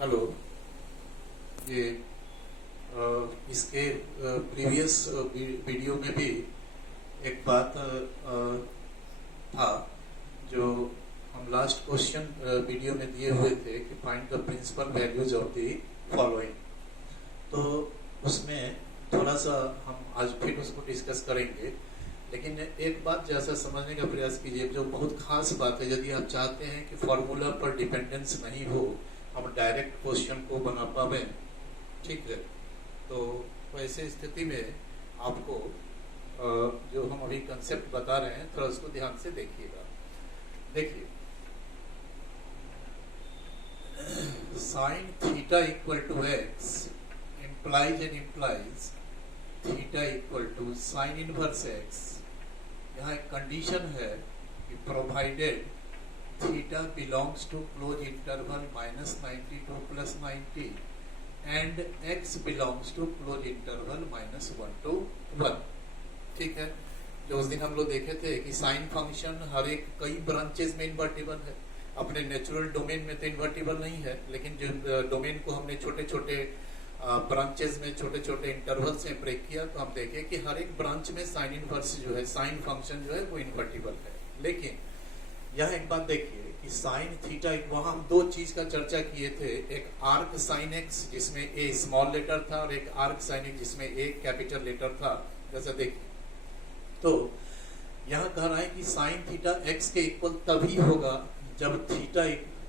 Hello. ये इसके previous video में भी एक बात था जो हम लास्ट क्वेश्चन वीडियो में दिए हुए थे कि find the principal values of the following. तो उसमें थोड़ा सा हम आज फिर उसको डिस्कस करेंगे, लेकिन एक बात जैसा समझने का प्रयास कीजिए जो बहुत खास बात है। यदि आप चाहते हैं कि फॉर्मूला पर डिपेंडेंस नहीं हो, हम डायरेक्ट क्वेश्चन को बना पावे, ठीक है, तो ऐसे स्थिति में आपको जो हम अभी कंसेप्ट बता रहे हैं थोड़ा उसको ध्यान से देखिएगा। देखिए, sine theta equal to x implies theta equal to sine inverse x. यहाँ एक कंडीशन है कि provided theta belongs to close interval -90 to +90 and x belongs to close interval -1 to 1। ठीक है, जो उस दिन हम लोग देखे थे कि साइन फंक्शन हर एक कई ब्रांचेस में इन्वर्टिबल है। अपने नेचुरल डोमेन में तो इन्वर्टिबल नहीं है, लेकिन जो डोमेन को हमने छोटे छोटे ब्रांचेस में छोटे छोटे इंटरवल से ब्रेक किया तो हम देखे कि हर एक ब्रांच में साइन इनवर्स जो है, साइन फंक्शन जो है वो इन्वर्टिबल है। लेकिन यहाँ एक बात देखिए कि साइन थीटा, वहां हम दो चीज का चर्चा किए थे, एक आर्क साइन एक्स जिसमें ए स्मॉल लेटर था और एक आर्क साइन एक्स जिसमें ए कैपिटल लेटर था। जैसा देखिए, तो यहाँ कह रहा है कि साइन थीटा एक्स के इक्वल तभी होगा जब थीटा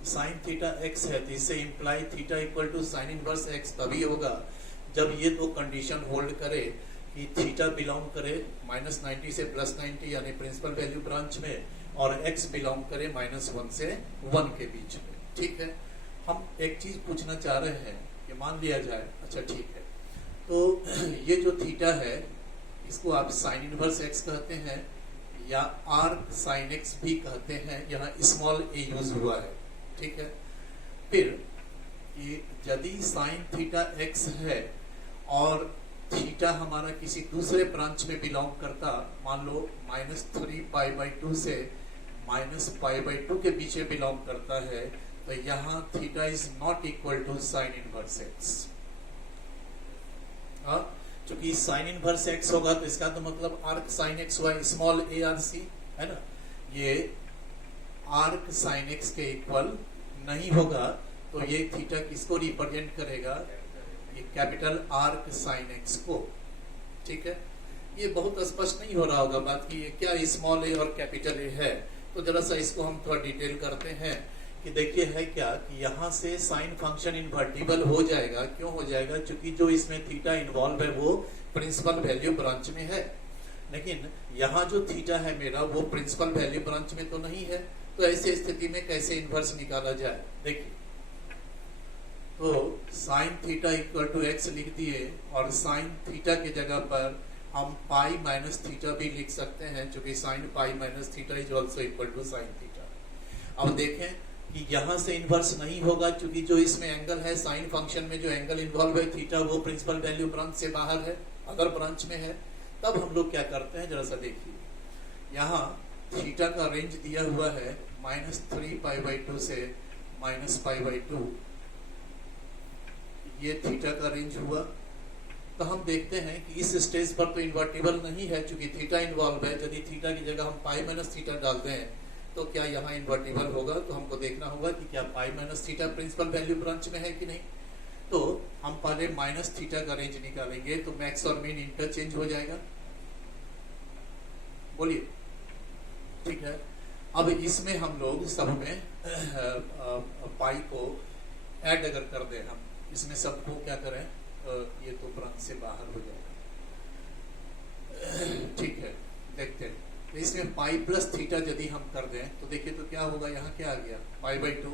साइन थीटा एक्स है, तो इससे imply theta equal to sine inverse x तभी होगा जब ये दो कंडीशन होल्ड करे कि थीटा बिलोंग करे -90 से +90 यानी प्रिंसिपल वैल्यू ब्रांच में, और x बिलोंग करे -1 से 1 के बीच में। ठीक है, हम एक चीज पूछना चाह रहे हैं कि मान लिया जाए, अच्छा ठीक है, तो ये जो थीटा है इसको आप साइन इनवर्स x कहते हैं या आर्क साइन x भी कहते हैं, यहाँ स्मॉल a यूज हुआ है। ठीक है, फिर यदि साइन थीटा x है और थीटा हमारा किसी दूसरे ब्रांच में बिलोंग करता, मान लो -3π/2 से -π/2 के बीच में बिलोंग करता है, तो यहाँ theta is not equal to sine inverse x. चूंकि साइन इनवर्स एक्स होगा तो इसका तो मतलब आर्क साइन एक्स हुआ, स्मॉल a r c है ना, ये आर्क साइन एक्स के इक्वल नहीं होगा। तो ये थीटा किसको रिप्रेजेंट करेगा, ये कैपिटल आर्क साइन एक्स को। ठीक है, ये बहुत स्पष्ट नहीं हो रहा होगा बात की ये क्या स्मॉल ए और कैपिटल ए है, तो जरा सा इसको हम थोड़ा डिटेल करते हैं कि देखिए है क्या कि यहाँ से साइन फंक्शन इन्वर्टिबल हो जाएगा। क्यों हो जाएगा, क्योंकि जो इसमें थीटा इन्वॉल्व है वो प्रिंसिपल वैल्यू ब्रांच में है, लेकिन यहाँ जो थीटा है मेरा वो प्रिंसिपल वैल्यू ब्रांच में तो नहीं है। तो ऐसी स्थिति में कैसे इन्वर्स निकाला जाए, देखिए, तो sine theta equal to x लिख दिए और साइन थीटा की जगह पर हम पाई माइनस थीटा भी लिख सकते हैं, क्योंकि sine pi minus theta is also equal to sine theta. अब देखें कि यहाँ से इन्वर्स नहीं होगा, क्योंकि जो इसमें एंगल है साइन फंक्शन में जो एंगल इन्वॉल्व है थीटा, वो प्रिंसिपल वैल्यू ब्रांच से बाहर है, अदर ब्रांच में है। तब हम लोग क्या करते हैं, जरा सा देखिए, यहाँ थीटा का रेंज दिया हुआ है -3π/2 से -π/2, ये थीटा का रेंज हुआ। तो हम देखते हैं कि इस स्टेज पर तो इन्वर्टिबल नहीं है, क्योंकि थीटा इन्वॉल्व है। यदि थीटा की जगह हम पाई माइनस थीटा डालते हैं तो क्या यहाँ इन्वर्टिबल होगा, तो हमको देखना होगा कि क्या pi minus theta principal value branch में है कि नहीं। तो हम पहले माइनस थीटा का रेंज निकालेंगे, तो मैक्स और मीन इंटरचेंज हो जाएगा। बोलिए, ठीक है। अब इसमें हम लोग सब में पाई को ऐड अगर कर दें, हम इसमें सबको क्या करें, ये तो ब्रांच से बाहर हो जाएगा। ठीक है, देखते हैं, तो इसमें पाई प्लस थीटा यदि हम कर दें तो देखिए तो क्या होगा, यहाँ क्या आ गया π/2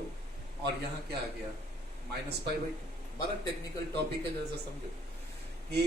और यहाँ क्या आ गया -π/2। बड़ा टेक्निकल टॉपिक है, जैसा समझो कि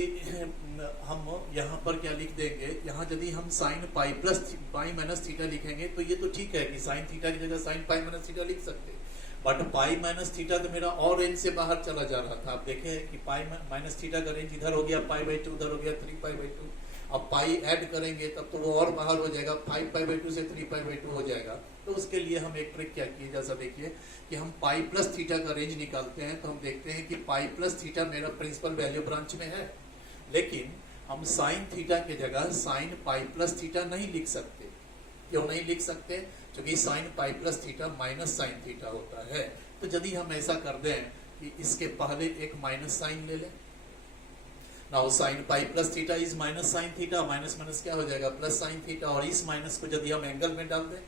हम यहाँ पर क्या लिख देंगे, यहाँ यदि हम sign pi plus pi minus theta लिखेंगे तो ये तो ठीक है कि साइन थीटा की जगह साइन पाई माइनस थीटा लिख सकते हैं, बट पाई माइनस थीटा तो मेरा और रेंज से बाहर चला जा रहा था। आप देखें कि पाई माइनस थीटा का रेंज इधर हो गया π/2, उधर हो गया 3π/2, अब पाई ऐड करेंगे तब तो वो और बाहर हो जाएगा, 5π/2 से 3π/2 हो जाएगा। तो उसके लिए हम एक ट्रिक क्या किए, जैसा देखिए कि हम पाई प्लस थीटा का रेंज निकालते हैं, तो हम देखते हैं कि पाई प्लस थीटा मेरा प्रिंसिपल वैल्यू ब्रांच में है, लेकिन हम साइन थीटा के जगह साइन पाई प्लस थीटा नहीं लिख सकते। क्यों नहीं लिख सकते? क्योंकि sine pi plus theta minus sine theta होता है। तो यदि हम ऐसा कर दें कि इसके पहले एक माइनस साइन ले लें, now sine pi plus theta is minus sine theta, minus minus क्या हो जाएगा, प्लस साइन थीटा, और इस माइनस को यदि हम एंगल में डाल दें,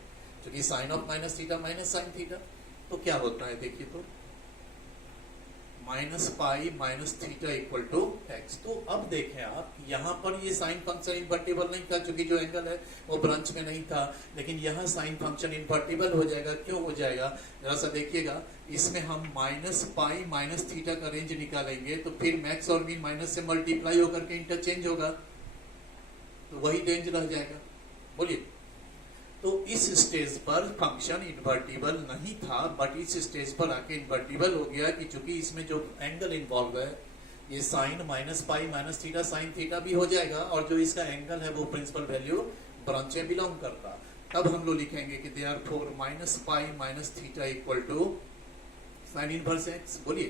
क्योंकि sine of minus theta minus sine theta, तो क्या होता है देखिए, तो minus pi minus theta equal to x. तो अब देखें आप, यहाँ पर ये साइन फंक्शन इन्वर्टिबल नहीं था, क्योंकि जो एंगल है वो ब्रांच में नहीं था, लेकिन यहाँ साइन फंक्शन इन्वर्टिबल हो जाएगा। क्यों हो जाएगा, जरा सा देखिएगा, इसमें हम माइनस पाई माइनस थीटा का रेंज निकालेंगे, तो फिर मैक्स और मीन माइनस से मल्टीप्लाई होकर के इंटरचेंज होगा, तो वही रेंज रह जाएगा। बोलिए, तो इस स्टेज पर फंक्शन इन्वर्टिबल नहीं था, बट इस स्टेज पर आके इन्वर्टिबल हो गया कि चूंकि इसमें जो एंगल इन्वॉल्व है ये sine minus pi minus theta sine theta भी हो जाएगा, और जो इसका एंगल है वो प्रिंसिपल वैल्यू ब्रांच में बिलोंग करता। तब हम लोग लिखेंगे कि therefore minus pi minus theta equal to sine inverse x. बोलिए,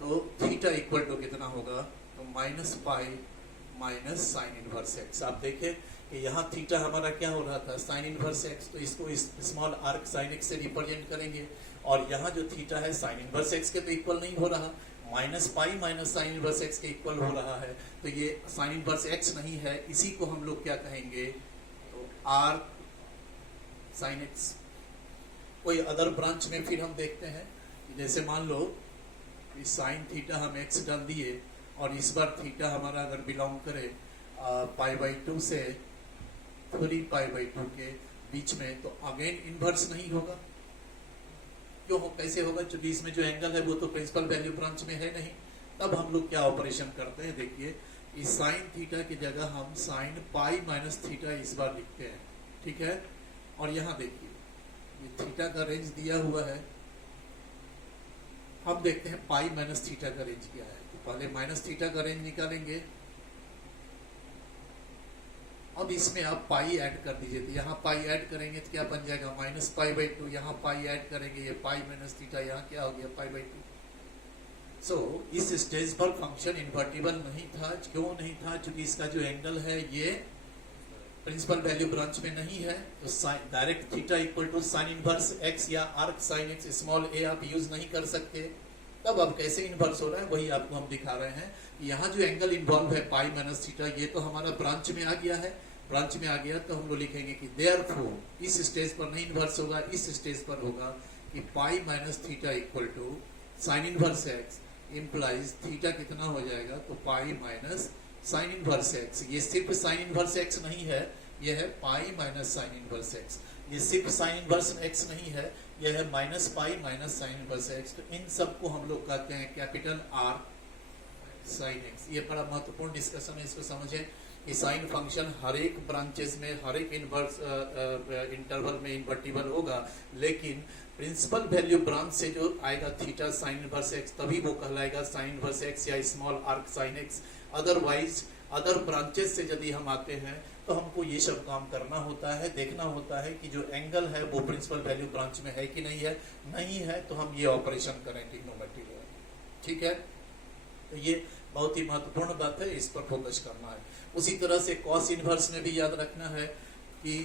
तो थीटा इक्वल टू कितना होगा, तो minus pi minus sine inverse x. आप देखें कि यहाँ थीटा हमारा क्या हो रहा था, साइन इनवर्स एक्स, तो इसको इस स्मॉल आर्क साइन एक्स से रिप्रेजेंट करेंगे, और यहाँ जो थीटा है साइन इनवर्स एक्स के तो इक्वल नहीं हो रहा, minus pi minus sine inverse x के इक्वल हो रहा है, तो ये साइन इनवर्स एक्स नहीं है, इसी को हम लोग क्या कहेंगे, तो आर्क साइन एक्स। कोई अदर ब्रांच में फिर हम देखते हैं, जैसे मान लो इस साइन थीटा हम एक्स डाल दिए, और इस बार थीटा हमारा अगर बिलोंग करे π/2 से 3π/2 के बीच में, तो अगेन इनवर्स नहीं होगा। क्यों कैसे होगा, क्योंकि इसमें जो एंगल है वो तो प्रिंसिपल वैल्यू ब्रांच में है नहीं। तब हम लोग क्या ऑपरेशन करते हैं, देखिए, इस साइन थीटा की जगह हम साइन पाई माइनस थीटा इस बार लिखते हैं, ठीक है। और यहाँ देखिए ये थीटा का रेंज दिया हुआ है, हम देखते हैं पाई माइनस थीटा का रेंज क्या है। तो पहले माइनस थीटा का रेंज निकालेंगे, अब इसमें आप पाई ऐड कर दीजिए, तो यहाँ पाई ऐड करेंगे तो क्या बन जाएगा, माइनस π/2, यहाँ पाई ऐड करेंगे, ये पाई माइनस थीटा, यहाँ क्या हो गया π/2। सो इस स्टेज पर फंक्शन इन्वर्टिबल नहीं था। क्यों नहीं था, क्योंकि इसका जो एंगल है ये प्रिंसिपल वैल्यू ब्रांच में नहीं है, तो direct theta equal to sine inverse x या arc sine x small a आप यूज नहीं कर सकते। तब अब कैसे इन्वर्स हो रहा है वही आपको हम दिखा रहे हैं। यहाँ जो एंगल इन्वॉल्व है पाई माइनस थीटा, ये तो हमारा ब्रांच में आ गया है, ब्रांच में आ गया, तो हम लोग लिखेंगे कि देयरफॉर इस स्टेज पर नहीं इन्वर्स होगा, इस स्टेज पर होगा कि pi minus theta equal to sine inverse x implies theta कितना हो जाएगा, तो pi minus sine inverse x. ये सिर्फ साइन इनवर्स एक्स नहीं है, ये है pi minus sine inverse x. ये सिर्फ साइन इनवर्स एक्स नहीं है, यह है minus pi minus sine inverse x. तो इन सबको हम लोग कहते हैं कैपिटल आर साइन एक्स। ये बड़ा महत्वपूर्ण डिस्कशन है, इसको समझें कि साइन फंक्शन हर एक ब्रांचेस में हर एक इनवर्स इंटरवल में इन्वर्टिबल होगा, लेकिन प्रिंसिपल वैल्यू ब्रांच से जो आएगा थीटा साइन इनवर्स एक्स, तभी वो कहलाएगा साइन इनवर्स एक्स या small arc sine x. Otherwise other branches से यदि हम आते हैं तो हमको ये सब काम करना होता है, देखना होता है कि जो एंगल है वो प्रिंसिपल वैल्यू ब्रांच में है कि नहीं है। नहीं है तो हम ये ऑपरेशन करें ट्रिग्नोमेट्री में, ठीक है। तो ये बहुत ही महत्वपूर्ण बात है, इस पर फोकस करना है। उसी तरह से कॉस इनवर्स में भी याद रखना है कि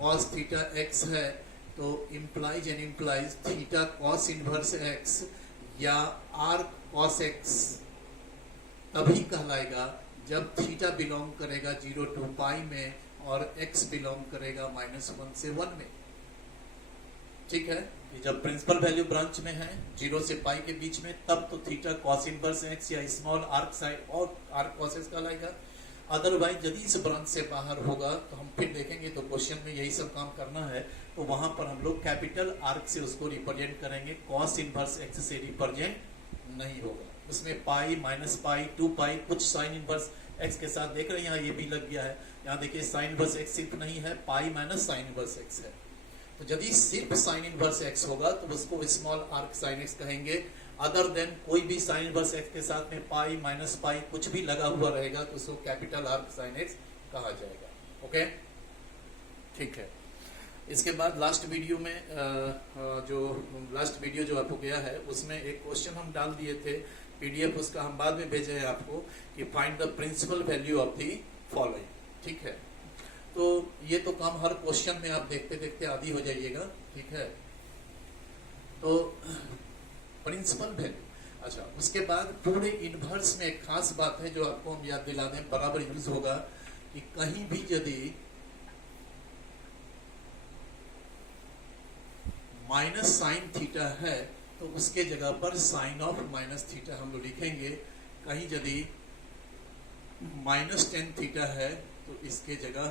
कॉस थीटा एक्स है तो implies and implies theta cos inverse x या आर्क कॉस एक्स तभी कहलाएगा जब थीटा बिलोंग करेगा 0 to पाई में और x बिलोंग करेगा -1 से 1 में, ठीक है। जब प्रिंसिपल वैल्यू ब्रांच में है 0 से पाई के बीच में, तब तो थीटा कॉस इनवर्स एक्स या स्मॉल आर्क साइन और आर्क कॉस एक्स कहलाएगा। अदरवाइज यदि इस ब्रांच से बाहर होगा तो हम फिर देखेंगे, तो क्वेश्चन में यही सब काम करना है, तो वहां पर हम लोग कैपिटल आर्क से उसको रिप्रेजेंट करेंगे, कॉस इनवर्स एक्स से रिप्रेजेंट नहीं होगा। उसमें पाई माइनस पाई 2 पाई कुछ साइन इनवर्स एक्स के साथ देख रहे हैं, यहाँ ये भी लग गया है। यहाँ देखिए साइन इनवर्स एक्स सिर्फ नहीं है, pi minus sine inverse x है। तो यदि सिर्फ साइन इनवर्स एक्स होगा तो उसको स्मॉल आर्क साइन एक्स कहेंगे, अदर देन कोई भी साइन इनवर्स एक्स के साथ में पाई माइनस पाई कुछ भी लगा हुआ रहेगा तो उसको कैपिटल आर साइन एक्स कहा जाएगा। ओके, ठीक है। इसके बाद लास्ट वीडियो में जो आपको गया है उसमें एक क्वेश्चन हम डाल दिए थे, पीडीएफ उसका हम बाद में भेजे हैं आपको कि find the principal value of the following. ठीक है, तो ये तो काम हर क्वेश्चन में आप देखते देखते आदी हो जाइएगा। ठीक है, तो प्रिंसिपल वैल्यू। अच्छा, उसके बाद पूरे इनवर्स में एक खास बात है जो आपको हम याद दिला दें, बराबर यूज होगा कि कहीं भी यदि माइनस साइन थीटा है तो उसके जगह पर साइन ऑफ माइनस थीटा हम लोग लिखेंगे। कहीं यदि माइनस टेन थीटा है तो इसके जगह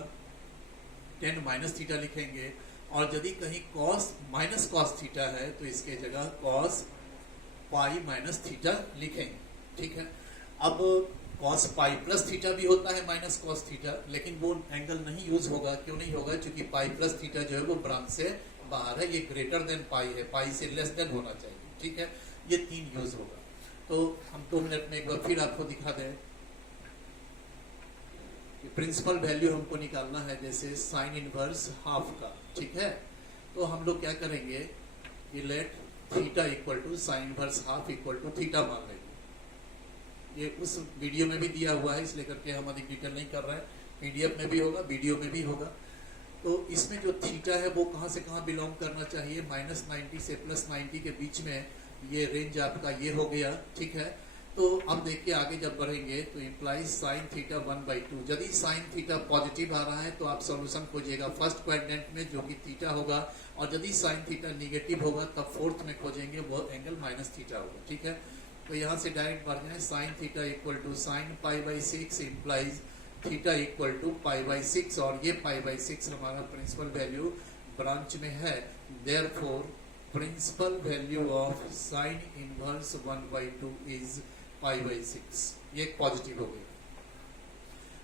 टेन माइनस थीटा लिखेंगे, और यदि कहीं कॉस माइनस कॉस थीटा है तो इसके जगह कॉस पाई माइनस थीटा लिखेंगे। ठीक है, अब कॉस पाई प्लस थीटा भी होता है माइनस कॉस थीटा, लेकिन वो एंगल नहीं यूज होगा। क्यों नहीं होगा? क्योंकि पाई प्लस थीटा जो है वो ब्रांच से बाहर है, ये ग्रेटर देन पाई है, पाई से लेस देन होना चाहिए। ठीक है, ये 3 यूज होगा। तो हम 2 मिनट में एक बार फिर आपको दिखा दें कि प्रिंसिपल वैल्यू हमको निकालना है जैसे साइन इनवर्स हाफ का। ठीक है, तो हम लोग क्या करेंगे कि let theta equal to sine inverse half equal to theta मान लेंगे। ये उस वीडियो में भी दिया हुआ है, इसलिए करके हम अधिक डिटेल नहीं कर रहे हैं, पीडीएफ में भी होगा, वीडियो में भी होगा। तो इसमें जो थीटा है वो कहाँ से कहाँ बिलोंग करना चाहिए? -90 से +90 के बीच में ये रेंज आपका ये हो गया। ठीक है, तो अब देखिए आगे जब बढ़ेंगे तो इम्प्लाइज साइन थीटा 1/2। यदि साइन थीटा पॉजिटिव आ रहा है तो आप सॉल्यूशन खोजिएगा फर्स्ट क्वाड्रेंट में जो कि थीटा होगा, और यदि साइन थीटा निगेटिव होगा तब फोर्थ में खोजेंगे, वो एंगल माइनस थीटा होगा। ठीक है, तो यहाँ से डायरेक्ट बढ़ जाए, sine theta equal to sine π/6 implies theta equal to π/6, और ये π/6 हमारा प्रिंसिपल वैल्यू ब्रांच में है। Therefore principal value of sine inverse 1/2 is π/6। ये एक पॉजिटिव हो गया।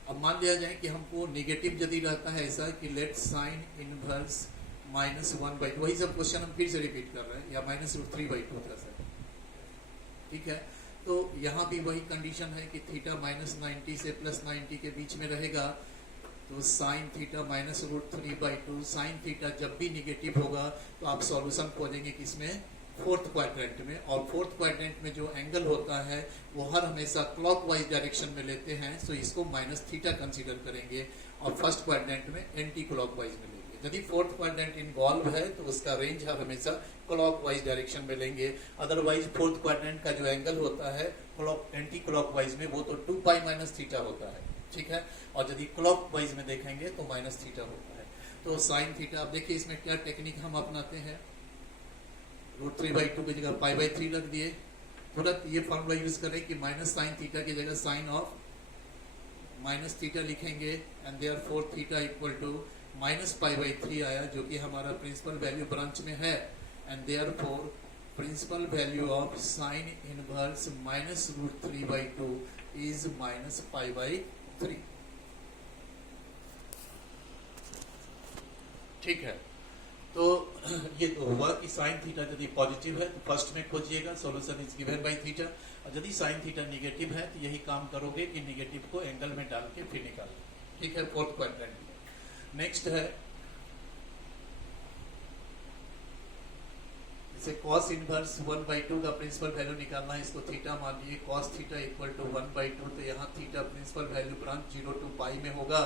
अब मान लिया जाए कि हमको नेगेटिव यदि रहता है ऐसा कि लेट साइन इनवर्स -1/2, वही सब क्वेश्चन हम फिर से रिपीट कर रहे हैं, या -√3/2 था सर। ठीक है, तो यहाँ भी वही कंडीशन है कि थीटा -90 से +90 के बीच में रहेगा, तो साइन थीटा -√3/2। साइन थीटा जब भी निगेटिव होगा तो आप सॉल्यूशन खोजेंगे किसमें? फोर्थ क्वाड्रेंट में, और फोर्थ क्वाड्रेंट में जो एंगल होता है वो हर हमेशा क्लॉकवाइज डायरेक्शन में लेते हैं, तो इसको माइनस थीटा कंसीडर करेंगे, और फर्स्ट क्वाड्रेंट में एंटी क्लॉकवाइज में लेंगे। यदि फोर्थ क्वाड्रेंट इन्वॉल्व है तो उसका रेंज हर हमेशा क्लॉकवाइज डायरेक्शन में लेंगे। अदरवाइज फोर्थ क्वाड्रेंट का जो एंगल होता है एंटी क्लॉकवाइज में वो तो 2π - थीटा होता है। ठीक है, और यदि क्लॉकवाइज में देखेंगे तो माइनस थीटा होता है। तो साइन थीटा, अब देखिए इसमें क्या टेक्निक हम अपनाते हैं, √3/2 की जगह π/3 रख दिए। तुरंत ये फॉर्मूला यूज करें कि माइनस साइन थीटा की जगह साइन ऑफ माइनस थीटा लिखेंगे, and therefore theta equal to -π/3 आया, जो कि हमारा प्रिंसिपल वैल्यू ब्रांच में है, and therefore principal value of sine inverse -√3/2 is -π/3। ठीक है, तो ये तो हुआ कि साइन थीटा यदि पॉजिटिव है तो फर्स्ट में खोजिएगा, solution is given by theta, और यदि साइन थीटा निगेटिव है तो यही काम करोगे कि निगेटिव को एंगल में डाल के फिर निकालो। ठीक है, फोर्थ क्वाड्रेंट में। नेक्स्ट है जैसे cos इनवर्स 1/2 का प्रिंसिपल वैल्यू निकालना है, इसको थीटा मान लीजिए, cos थीटा इक्वल टू 1/2, तो यहाँ theta principal value branch 0 to π में होगा,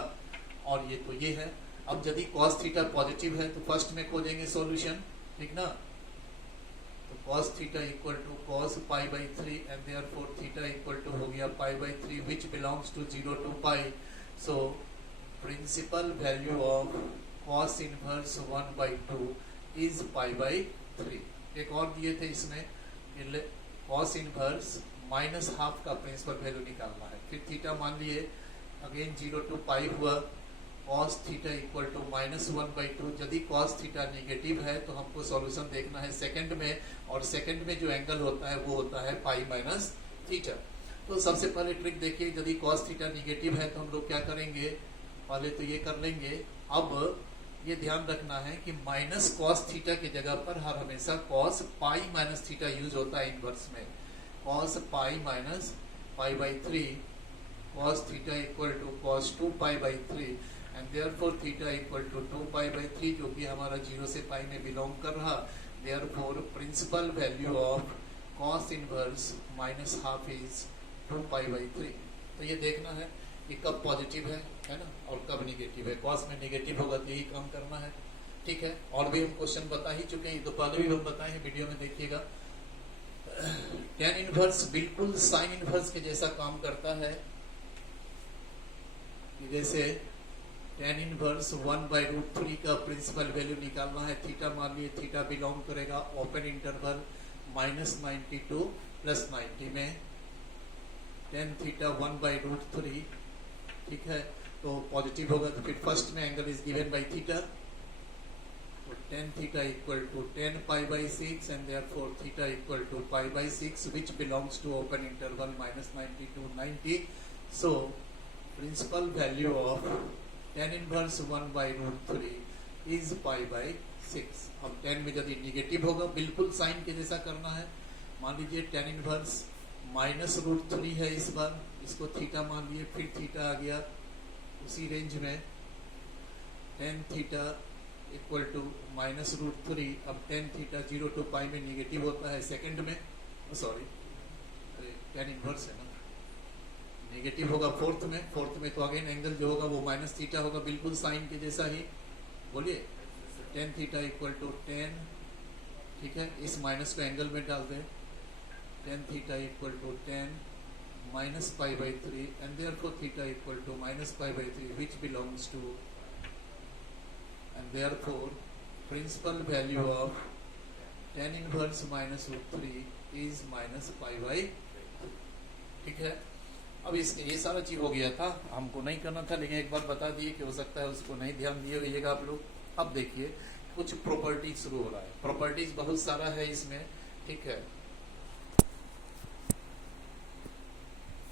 और ये तो ये है। अब यदि cos थीटा पॉजिटिव है तो फर्स्ट में खोजेंगे सॉल्यूशन। ठीक ना, तो cos theta equal to cos π/3, and therefore theta equal to हो गया π/3 which belongs to 0 to π। So principal value of cos inverse 1/2 is π/3। एक और दिए थे इसमें, cos इनवर्स -½ का प्रिंसिपल वैल्यू निकालना है, फिर थीटा मान लिए, अगेन 0 to π हुआ, cos थीटा इक्वल टू -1/2। यदि cos थीटा निगेटिव है तो हमको सॉल्यूशन देखना है सेकंड में, और सेकंड में जो एंगल होता है वो होता है π - थीटा। तो सबसे पहले ट्रिक देखिए, यदि cos थीटा निगेटिव है तो हम लोग क्या करेंगे, पहले तो ये कर लेंगे। अब ये ध्यान रखना है कि माइनस कॉस थीटा की जगह पर हर हमेशा cos pi minus theta use होता है इनवर्स में। Cos pi minus pi by 3 cos theta equal to cos 2 pi by 3 and therefore theta equal to 2 pi by 3 जो कि हमारा 0 से पाई में बिलोंग कर रहा। therefore principal value of cos inverse minus half is 2 pi by 3। तो ये देखना है कि कब पॉजिटिव है ना, और कब निगेटिव है। कॉस में निगेटिव होगा तो यही काम करना है, ठीक है। और भी हम क्वेश्चन बता ही चुके हैं, तो पहले भी हम बताए हैं, वीडियो में देखिएगा। tan इनवर्स बिल्कुल साइन इनवर्स के जैसा काम करता है। जैसे tan इनवर्स 1/√3 का प्रिंसिपल वैल्यू निकालना है। थीटा मान लिए, थीटा बिलोंग करेगा ओपन इंटरवल -90 to +90 में। tan थीटा 1/√3, ठीक है, तो पॉजिटिव होगा तो फिर फर्स्ट में angle is given by theta. तो tan theta equal to 10 π/6 and therefore theta equal to π/6 which belongs to open interval -90 to 90। so principal value of tan inverse 1/√3 is π/6। अब tan में यदि निगेटिव होगा बिल्कुल साइन के जैसा करना है। मान लीजिए tan इनवर्स -√3 है, इस बार इसको थीटा मान लिए, फिर थीटा आ गया उसी रेंज में। tan theta equal to -√3। अब tan थीटा 0 to पाई में निगेटिव होता है सेकंड में, सॉरी tan इनवर्स है ना, नेगेटिव होगा फोर्थ में तो अगेन एंगल जो होगा वो माइनस थीटा होगा, बिल्कुल साइन के जैसा ही। बोलिए tan थीटा इक्वल टू 10, ठीक है, इस माइनस को एंगल में डाल दें। tan theta equal to 10 minus π/3 and therefore theta equal to minus π/3 which belongs to, and therefore principal value of tan inverse -√3 is minus π/3, ठीक है। अब इसके ये सारा चीज हो गया था, हमको नहीं करना था, लेकिन एक बार बता दिए कि हो सकता है उसको नहीं ध्यान दिए होइएगा आप लोग। अब देखिए कुछ प्रॉपर्टी शुरू हो रहा है। प्रॉपर्टीज बहुत सारा है इसमें, ठीक है,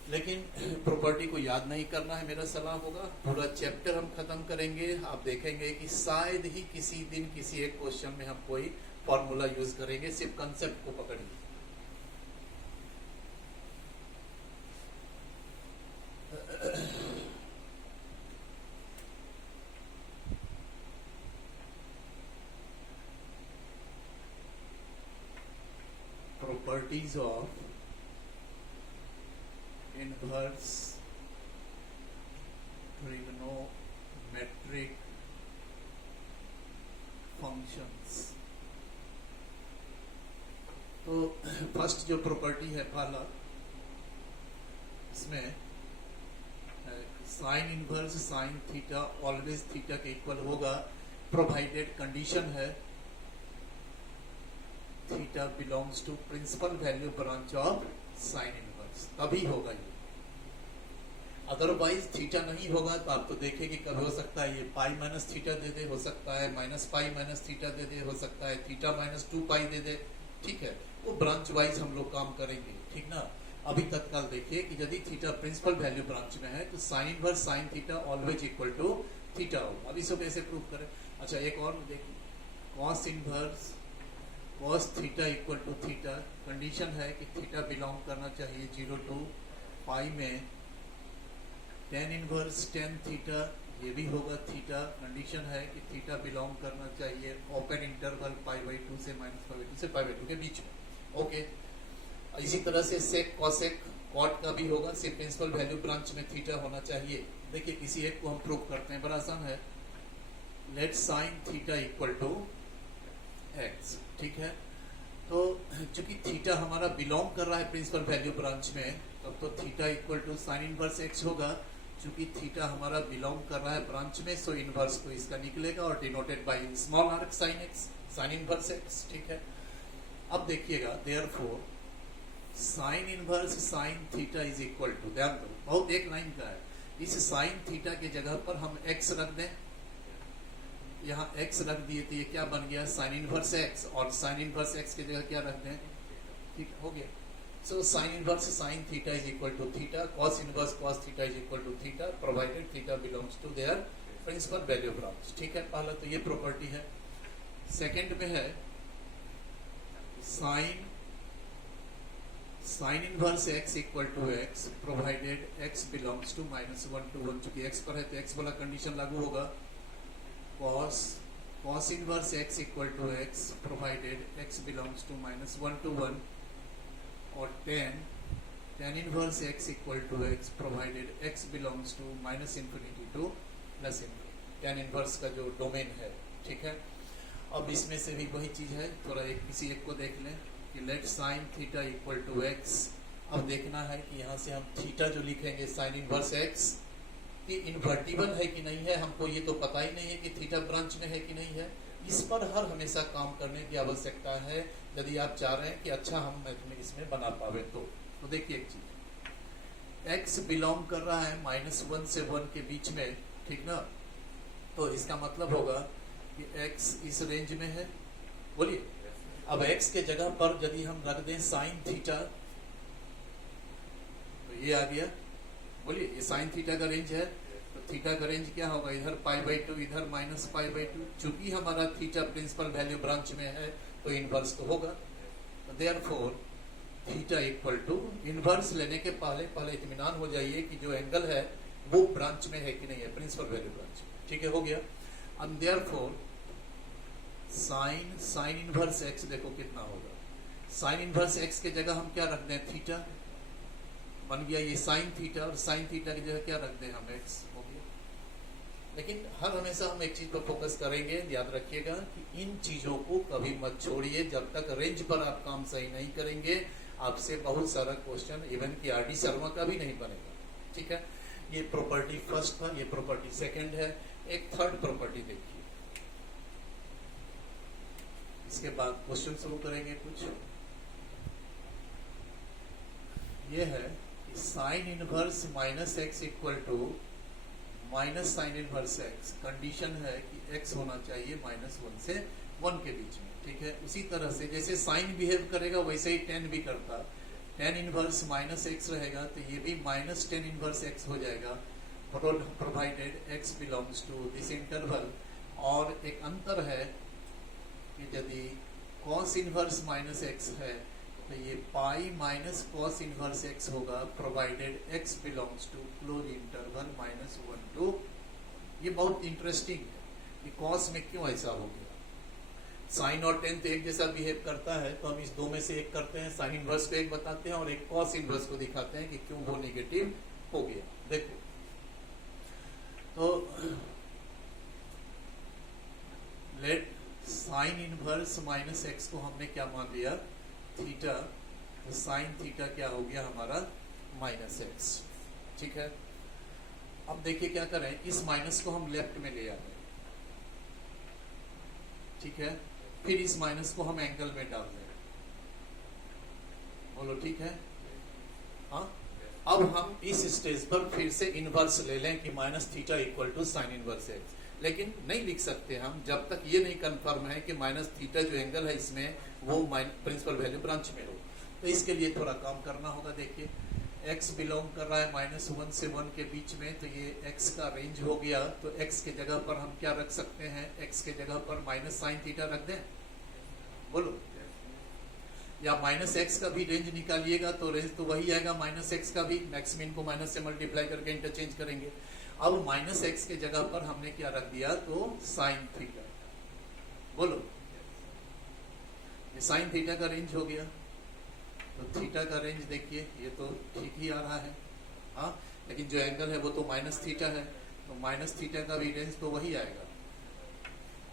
लेकिन प्रॉपर्टी को याद नहीं करना है। मेरा सलाह होगा पूरा चैप्टर हम खत्म करेंगे, आप देखेंगे कि शायद ही किसी दिन किसी एक क्वेश्चन में हम कोई फॉर्मूला यूज करेंगे, सिर्फ कंसेप्ट को पकड़िए। Properties of inverse trigonometric functions। तो फर्स्ट जो प्रॉपर्टी है पहला, इसमें sine inverse sine theta always theta के इक्वल होगा, प्रोवाइडेड कंडीशन है theta belongs to principal value branch of sine inverse, तभी होगा ये। अदरवाइज थीटा नहीं होगा तो आप तो देखें कि कभी हो सकता है ये पाई माइनस थीटा दे दे, हो सकता है माइनस पाई माइनस थीटा दे दे, हो सकता है थीटा -2 पाई दे दे, ठीक है। वो ब्रांच वाइज हम लोग काम करेंगे, ठीक ना। अभी तत्काल देखिए कि यदि थीटा प्रिंसिपल वैल्यू ब्रांच में है तो sine inverse sine theta always equal to theta होगा। अब इसको कैसे प्रूव करें? अच्छा एक और देखिए, cos inverse cos theta equal to theta, condition है कि थीटा बिलोंग करना चाहिए 0 to पाई में। tan इनवर्स tan थीटा ये भी होगा थीटा, कंडीशन है कि थीटा बिलोंग करना चाहिए ओपन इंटरवल π/2 से -π/2 से π/2 के बीच में, ओके। इसी तरह से सेक कॉसेक कॉट का भी होगा, सिर्फ प्रिंसिपल वैल्यू ब्रांच में थीटा होना चाहिए। देखिए किसी एक को हम प्रूव करते हैं, बड़ा आसान है। Let sine theta equal to x, ठीक है। तो चूंकि थीटा हमारा बिलोंग कर रहा है प्रिंसिपल वैल्यू ब्रांच में, तब तो theta equal to sine inverse x होगा। चूंकि थीटा हमारा बिलोंग कर रहा है ब्रांच में, सो इनवर्स तो इसका निकलेगा और denoted by small r sine x, sine inverse x, ठीक है। अब देखिएगा therefore sine inverse sine theta is equal to, ध्यान दो बहुत एक लाइन का है, इस साइन थीटा के जगह पर हम x रख दें, यहाँ x रख दिए तो ये क्या बन गया साइन इनवर्स x, और साइन इनवर्स x की जगह क्या रख दें, ठीक हो गया। So sine inverse sine theta is equal to theta, cos inverse cos theta is equal to theta, provided theta belongs to their principal value branch. ठीक है, पहला तो ये प्रॉपर्टी है। सेकंड में है sine inverse x equal to x provided x belongs to -1 to 1। चूंकि x पर है तो x वाला कंडीशन लागू होगा। cos inverse x equal to x provided x belongs to -1 to 1। और tan inverse x equal to x provided x belongs to -∞ to +∞। tan inverse का जो डोमेन है। ठीक है, अब इसमें से भी वही चीज है, थोड़ा किसी एक को देख लें कि let sine theta equal to x. अब देखना है कि यहाँ से हम थीटा जो लिखेंगे साइन इनवर्स एक्स कि इन्वर्टिबल है कि नहीं है, हमको ये तो पता ही नहीं है कि थीटा ब्रांच में है कि नहीं है। इस पर हर हमेशा काम करने की आवश्यकता है यदि आप चाह रहे हैं कि अच्छा हम इसमें बना पावे तो देखिए एक चीज, एक्स बिलोंग कर रहा है -1 से 1 के बीच में, ठीक ना। तो इसका मतलब होगा कि x इस रेंज में है। बोलिए, अब x के जगह पर यदि हम रख दें साइन थीटा तो ये आ गया। बोलिए, ये साइन थीटा का रेंज है तो थीटा का रेंज क्या होगा, इधर π/2 इधर -π/2। चूंकि हमारा थीटा प्रिंसिपल वैल्यू ब्रांच में है तो इनवर्स तो होगा। तो therefore theta equal to, inverse लेने के पहले इत्मीनान हो जाइए कि जो एंगल है वो ब्रांच में है कि नहीं है, प्रिंसिपल वैल्यू ब्रांच में। ठीक है, हो गया। अब देयरफॉर साइन इनवर्स x देखो कितना होगा। साइन इनवर्स x के जगह हम क्या रख दें, थीटा बन गया ये साइन थीटा, और साइन थीटा की जगह क्या रख दें हम x, हो गया। लेकिन हर हमेशा हम एक चीज पर फोकस करेंगे, याद रखिएगा कि इन चीजों को कभी मत छोड़िए। जब तक रेंज पर आप काम सही नहीं करेंगे आपसे बहुत सारा क्वेश्चन इवन कि आर डी शर्मा का भी नहीं बनेगा। ठीक है, ये प्रॉपर्टी फर्स्ट था, ये प्रॉपर्टी सेकंड है। एक थर्ड प्रॉपर्टी देखिए, इसके बाद क्वेश्चन शुरू करेंगे कुछ। ये है कि sine inverse -x equal to minus sine inverse x। Condition है कि x होना चाहिए -1 से 1 के बीच में। ठीक है, उसी तरह से जैसे साइन बिहेव करेगा वैसे ही tan भी करता। tan इनवर्स -x रहेगा तो ये भी -tan इनवर्स x हो जाएगा, provided x belongs to this interval. और एक अंतर है कि यदि cos इनवर्स -x है तो ये pi minus cos inverse x होगा, provided x belongs to close interval -1 to। ये बहुत इंटरेस्टिंग है कि cos में क्यों ऐसा हो गया। साइन और tan तो एक जैसा बिहेव करता है तो हम इस दो में से एक करते हैं, साइन इनवर्स को एक बताते हैं और एक cos इनवर्स को दिखाते हैं कि क्यों वो नेगेटिव हो गया। देखो तो लेट साइन इनवर्स -x को हमने क्या मान लिया, थीटा। तो साइन थीटा क्या हो गया हमारा -x। ठीक है, अब देखिए क्या करें, इस माइनस को हम लेफ्ट में ले आए। ठीक है, फिर इस माइनस को हम एंगल में डाल दें। बोलो ठीक है। हाँ, अब हम इस स्टेज पर फिर से इनवर्स ले लें कि -θ equal to sine inverse x। लेकिन नहीं लिख सकते हम जब तक ये नहीं कंफर्म है कि -θ जो एंगल है इसमें वो प्रिंसिपल वैल्यू ब्रांच में हो। तो इसके लिए थोड़ा काम करना होगा। देखिए x बिलोंग कर रहा है -1 से 1 के बीच में, तो ये x का रेंज हो गया। तो x के जगह पर हम क्या रख सकते हैं, x के जगह पर -sin θ रख दें। बोलो, या -x का भी रेंज निकालिएगा तो रेंज तो वही आएगा -x का भी, मैक्सिमम को माइनस से मल्टीप्लाई करके इंटरचेंज करेंगे। अब -x के जगह पर हमने क्या रख दिया, तो sin θ। बोलो, ये sin θ का रेंज हो गया। तो थीटा का रेंज देखिए ये तो ठीक ही आ रहा है। हाँ, लेकिन जो एंगल है वो तो -θ है, तो -θ का भी रेंज तो वही आएगा।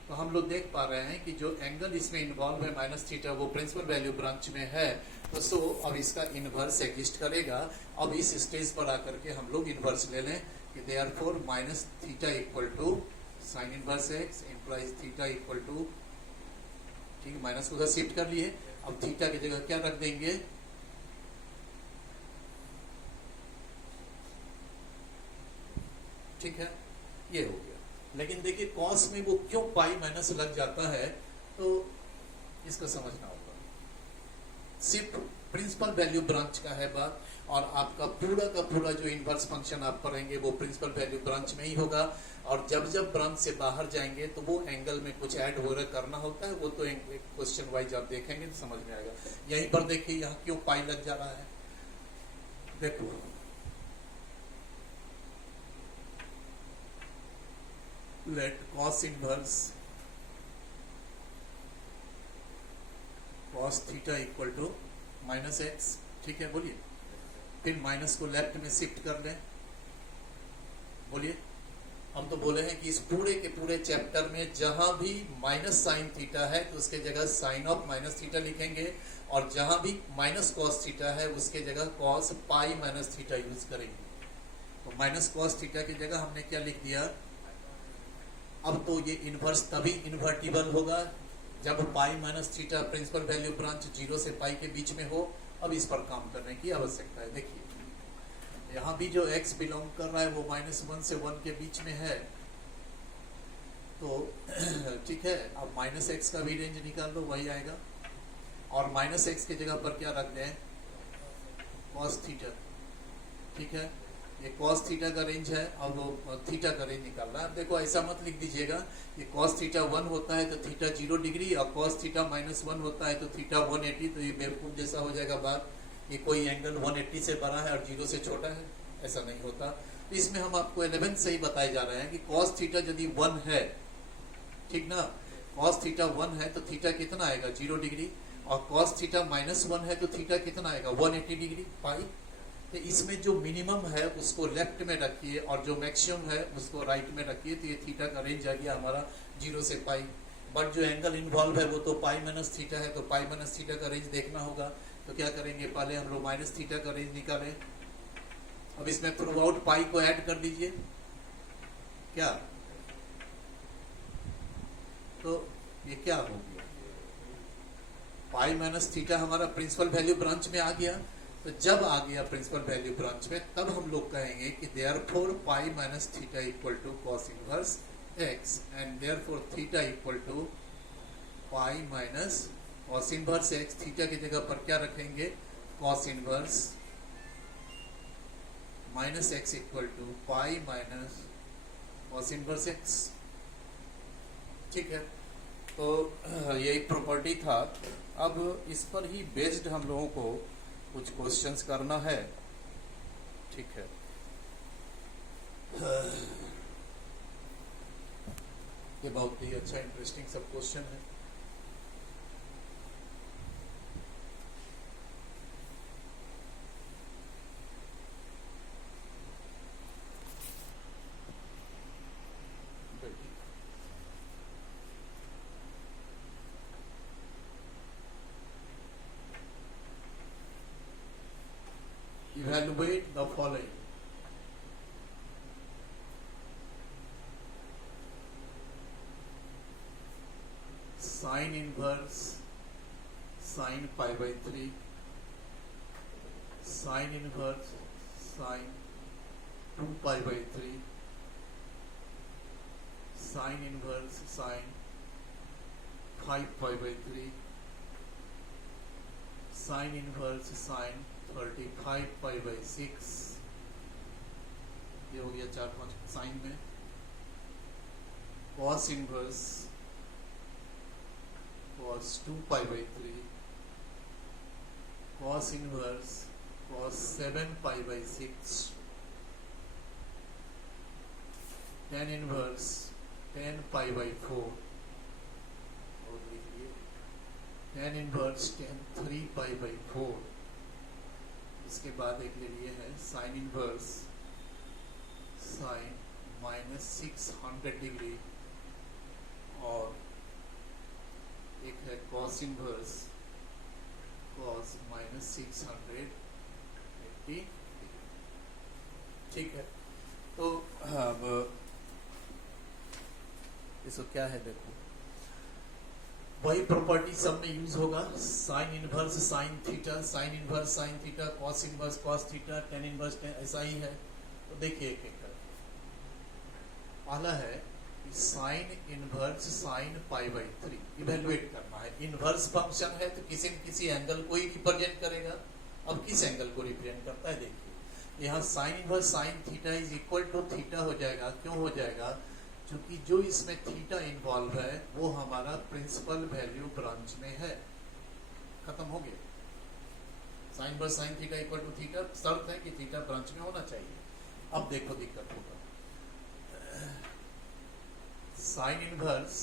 तो हम लोग देख पा रहे हैं कि जो एंगल इसमें इन्वॉल्व है -θ वो प्रिंसिपल वैल्यू ब्रांच में है। तो सो अब इसका इनवर्स एग्जिस्ट करेगा। अब इस स्टेज पर आकर के हम लोग इनवर्स ले लें कि therefore -θ equal to sine inverse x implies θ equal to, ठीक, माइनस को उधर शिफ्ट कर लिए। अब थीटा की जगह क्या रख देंगे, ठीक है, ये हो गया। लेकिन देखिए कॉस में वो क्यों पाई माइनस लग जाता है, तो इसको समझना होगा। सिर्फ प्रिंसिपल वैल्यू ब्रांच का है बात, और आपका पूरा का पूरा जो इनवर्स फंक्शन आप पढ़ेंगे वो प्रिंसिपल वैल्यू ब्रांच में ही होगा। और जब जब ब्रांच से बाहर जाएंगे तो वो एंगल में कुछ ऐड वगैरह करना होता है, वो तो एक क्वेश्चन वाइज आप देखेंगे तो समझ में आएगा। यहीं पर देखिए यहाँ क्यों पाई लग जा रहा है, देखो let cos inverse cos theta equal to minus x, ठीक है बोलिए। फिर माइनस को लेफ्ट में शिफ्ट कर लें, बोलिए। हम तो बोले हैं कि इस पूरे के पूरे चैप्टर में जहां भी माइनस साइन थीटा है तो उसके जगह साइन ऑफ माइनस थीटा लिखेंगे, और जहां भी माइनस कॉस थीटा है उसके जगह cos pi minus theta use करेंगे। तो माइनस कॉस थीटा की जगह हमने क्या लिख दिया, अब तो ये इनवर्स तभी इन्वर्टिबल होगा जब pi minus theta principal value branch 0 से पाई के बीच में हो। अब इस पर काम करने की आवश्यकता है। देखिए यहाँ भी जो x बिलोंग कर रहा है वो -1 से 1 के बीच में है, तो ठीक है। अब -x का भी रेंज निकाल लो, वही आएगा। और -x की जगह पर क्या रख दें, cos थीटा, ठीक है। ये cos थीटा का रेंज है और वो थीटा का रेंज निकाल रहा है। देखो ऐसा मत लिख दीजिएगा कि cos थीटा 1 होता है तो थीटा 0 डिग्री, और cos थीटा -1 होता है तो थीटा 180, तो ये बेवकूफ जैसा हो जाएगा बात कि कोई एंगल 180 से बड़ा है और 0 से छोटा है, ऐसा नहीं होता। तो इसमें हम आपको 11 से ही बताए जा रहे हैं कि cos थीटा यदि 1 है, ठीक ना, cos थीटा 1 है तो थीटा कितना आएगा 0 डिग्री, और cos थीटा -1 है तो थीटा कितना आएगा 180 डिग्री पाई। तो इसमें जो मिनिमम है उसको लेफ्ट में रखिए और जो मैक्सिमम है उसको राइट में रखिए, तो ये थीटा का रेंज आ गया हमारा 0 से पाई। बट जो एंगल इन्वॉल्व है वो तो पाई माइनस थीटा है, तो पाई माइनस थीटा का रेंज देखना होगा। तो क्या करेंगे, पहले हम लोग माइनस थीटा का रेंज निकालें। अब इसमें थ्रू आउट पाई को ऐड कर दीजिए, क्या, तो ये क्या हो गया, पाई माइनस थीटा हमारा प्रिंसिपल वैल्यू ब्रांच में आ गया। तो जब आ गया प्रिंसिपल वैल्यू ब्रांच में तब हम लोग कहेंगे कि therefore pi minus theta equal to cos inverse x, and therefore theta equal to pi minus cos inverse x. Theta की जगह पर क्या रखेंगे, cos inverse minus x equal to pi minus cos inverse x, ठीक है। तो ये एक प्रॉपर्टी था। अब इस पर ही बेस्ड हम लोगों को कुछ क्वेश्चंस करना है, ठीक है। ये बहुत ही अच्छा इंटरेस्टिंग सब क्वेश्चन है। Evaluate the following. Sine inverse sine pi by 3, sine inverse sine 2 pi by 3, sine inverse sine 5 pi by 3, sine inverse sine 35 pi by 6, ये हो गया 4-5 साइन में। cos inverse cos 2 pi by 3, cos inverse cos 7 pi by 6, tan inverse tan pi by 4, और लिखिए tan inverse tan 3 pi by 4। इसके बाद एक ले लिए है साइन इनवर्स साइन -600 डिग्री, और एक है कॉस इनवर्स कॉस -680, ठीक है। तो अब इसको क्या है, देखो वही प्रॉपर्टी सब में यूज होगा। Sine inverse sine theta, sign inverse sine theta, cos inverse cos theta, tan inverse tan, ऐसा ही है। तो देखिए एक एक करके। पहला है कि sine inverse sign pi by 3 evaluate करना है। इनवर्स फंक्शन है तो किसी न किसी एंगल को ही रिप्रेजेंट करेगा। अब किस एंगल को रिप्रेजेंट करता है देखिए, यहाँ sine inverse sine theta is equal to theta हो जाएगा। क्यों हो जाएगा? क्योंकि जो इसमें थीटा इन्वॉल्व है वो हमारा प्रिंसिपल वैल्यू ब्रांच में है। खत्म हो गया। Sine inverse sine theta equal to theta, शर्त है कि थीटा ब्रांच में होना चाहिए। अब देखो दिक्कत होगा, sine inverse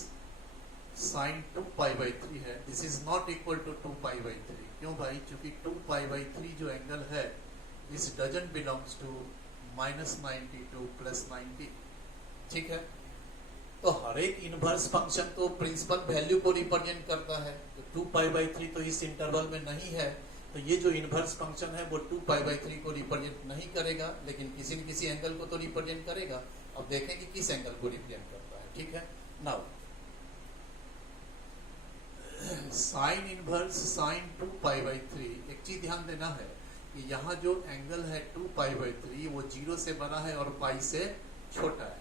sine 2 pi by 3 है, this is not equal to 2 pi by 3। क्यों भाई? क्योंकि 2 पाई बाई 3 जो एंगल है this doesn't belongs to -90 to +90। ठीक है, तो हर एक इनवर्स फंक्शन तो प्रिंसिपल वैल्यू को रिप्रेजेंट करता है। तो 2 पाई बाई 3 तो इस इंटरवल में नहीं है, तो ये जो इनवर्स फंक्शन है वो 2 पाई बाई 3 को रिप्रेजेंट नहीं करेगा, लेकिन किसी न किसी एंगल को तो रिप्रेजेंट करेगा। अब देखें कि किस एंगल को रिप्रेजेंट करता है। ठीक है, now sine inverse sine 2 pi by 3, एक चीज ध्यान देना है कि यहाँ जो एंगल है 2 पाई बाई 3 वो 0 से बड़ा है और पाई से छोटा है।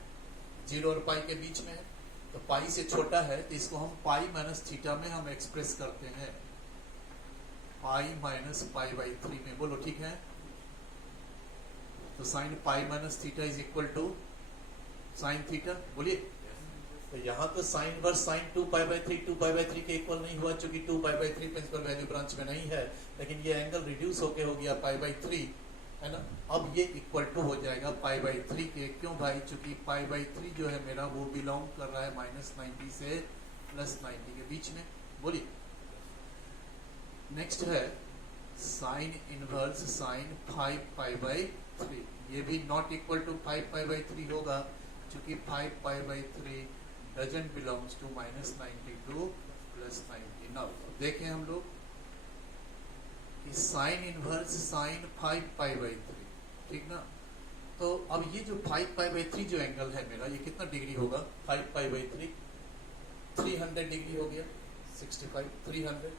0 और पाई के बीच में है, तो पाई से छोटा है तो इसको हम पाई माइनस थीटा में हम एक्सप्रेस करते हैं, पाई माइनस पाई बाई 3 में। बोलो ठीक है, तो sine pi minus theta is equal to sine theta. बोलिए, तो यहाँ तो sine inverse sine 2 pi by 3 2 pi by 3 के इक्वल नहीं हुआ, क्योंकि 2 pi by 3 principal value branch में नहीं है, लेकिन ये एंगल रिड्यूस होके हो गया पाई बाई 3, है ना। अब ये इक्वल टू हो जाएगा पाई बाई 3 के। क्यों भाई? क्योंकि पाई बाई 3 जो है मेरा वो बिलोंग कर रहा है -90 से +90 के बीच में। बोलिए, नेक्स्ट है sine inverse sine 5 pi by 3, ये भी not equal to 5 pi by 3 होगा, क्योंकि 5 pi by 3 doesn't belongs to -90 to +90। Now देखें हम लोग कि sine inverse sine 5 pi by 3, ठीक ना। तो अब ये जो 5 पाई बाई 3 जो एंगल है मेरा, ये कितना डिग्री होगा? 5 पाई बाई 3 300 डिग्री हो गया, 65 300,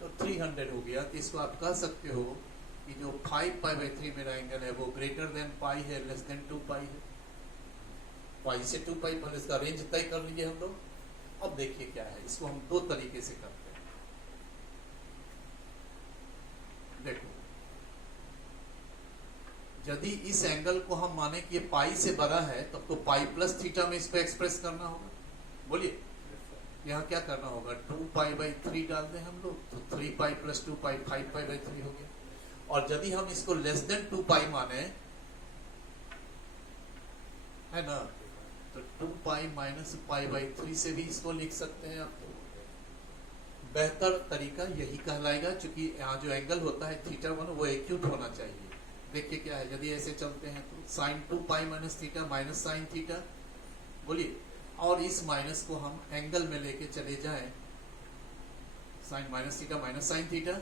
तो 300 हो गया। तो इसको आप कह सकते हो कि जो 5 पाई बाई 3 मेरा एंगल है वो ग्रेटर देन पाई है, लेस देन 2 पाई है। पाई से 2 पाई पर इसका रेंज तय कर लीजिए हम लोग। अब देखिए क्या है, इसको हम दो तरीके से करते हैं। देखो, यदि इस एंगल को हम माने कि ये पाई से बड़ा है, तब तो पाई प्लस थीटा में इसको एक्सप्रेस करना होगा। बोलिए, यहाँ क्या करना होगा? 2 पाई बाई 3 डाल दें हम लोग, तो 3 pi plus 2 pi 5 pi by 3 हो गया। और यदि हम इसको लेस देन 2 पाई माने, है ना, तो 2 पाई माइनस पाई बाई 3 से भी इसको लिख सकते हैं आप। तो बेहतर तरीका यही कहलाएगा, क्योंकि यहाँ जो एंगल होता है θ1 वो एक्यूट होना चाहिए। देखिए क्या है, यदि ऐसे चलते हैं तो sine 2 pi minus theta minus sine theta. बोलिए, और इस माइनस को हम एंगल में लेके चले जाएं, sine minus theta minus sine theta.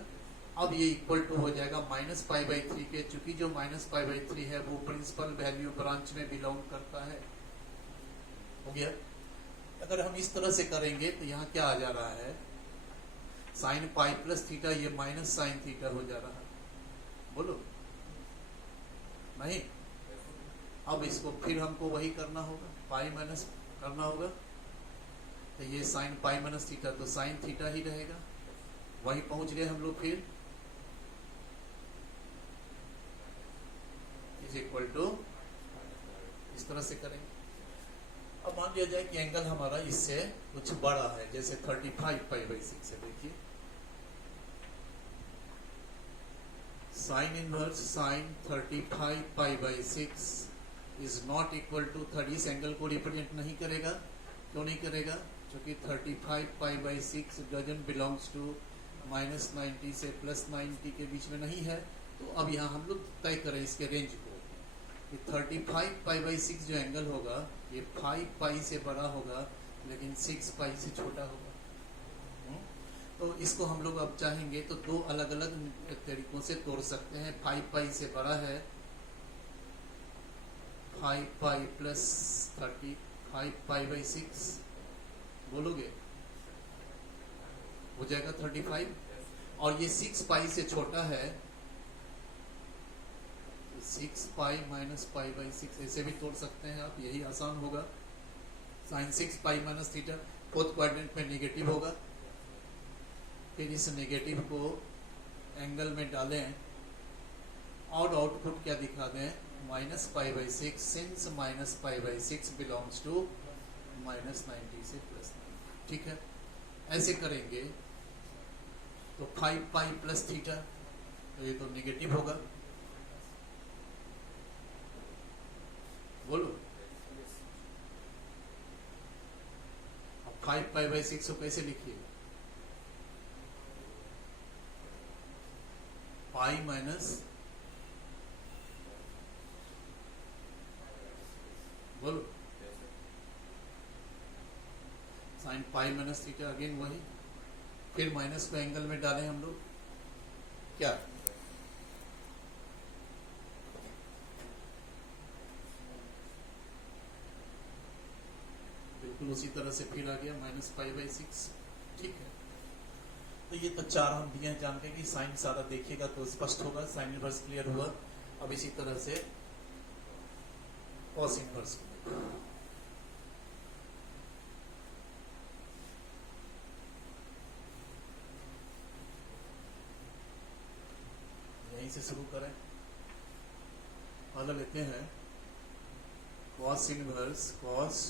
अब ये इक्वल टू हो जाएगा माइनस पाई बाई 3 के, चूंकि जो माइनस पाई बाई 3 है वो प्रिंसिपल वैल्यू ब्रांच में बिलोंग करता है। हो गया। अगर हम इस तरह से करेंगे तो यहाँ क्या आ जा रहा है? साइन पाई प्लस थीटा, ये माइनस साइन थीटा हो जा रहा है। बोलो नहीं? अब इसको फिर हमको वही करना होगा, पाई माइनस करना होगा, तो ये साइन पाई माइनस थीटा तो साइन थीटा ही रहेगा। वही पहुंच गए हम लोग। फिर इज इक्वल टू, इस तरह से करेंगे। अब मान लिया जाए कि एंगल हमारा इससे कुछ बड़ा है, जैसे 35 पाई बाई 6 है। देखिए, sine inverse sine 35 pi by 6 is not equal to 30, इस एंगल को रिप्रेजेंट नहीं करेगा। क्यों नहीं करेगा? क्योंकि 35 pi by 6 doesn't belongs to -90 से +90 के बीच में नहीं है। तो अब यहाँ हम लोग तय करें इसके रेंज को कि 35 पाई बाई 6 जो एंगल होगा ये 5 पाई से बड़ा होगा, लेकिन 6 पाई से छोटा होगा। तो इसको हम लोग अब चाहेंगे तो दो अलग अलग तरीकों से तोड़ सकते हैं। 5 पाई से बड़ा है, 5 पाई प्लस 35 पाई बाई 6, बोलोगे हो जाएगा 35। और ये 6 पाई से छोटा है, 6 पाई माइनस पाई बाई 6, ऐसे भी तोड़ सकते हैं आप, यही आसान होगा। Sine 6 pi minus theta fourth quadrant में नेगेटिव होगा। फिर इस नेगेटिव को एंगल में डालें और आउटपुट क्या दिखा दें, minus pi by six, since minus pi by six belongs to minus 90 से प्लस 90। ठीक है, ऐसे करेंगे तो 5 पाई प्लस थीटा, तो ये तो नेगेटिव होगा। बोलो, अब 5 पाई बाई सिक्स को कैसे लिखिए, पाई माइनस, बोलो, sign pi minus theta, again वही, फिर माइनस को एंगल में डालें हम लोग, क्या बिल्कुल उसी तरह से फिर आ गया माइनस पाई बाई सिक्स। ठीक है, तो ये तो चार हम दिए हैं, जानते हैं कि साइन सारा देखिएगा तो स्पष्ट होगा, साइन इनवर्स क्लियर हुआ। अब इसी तरह से कॉस इनवर्स, यहीं से शुरू करें। पहले लेते हैं cos inverse cos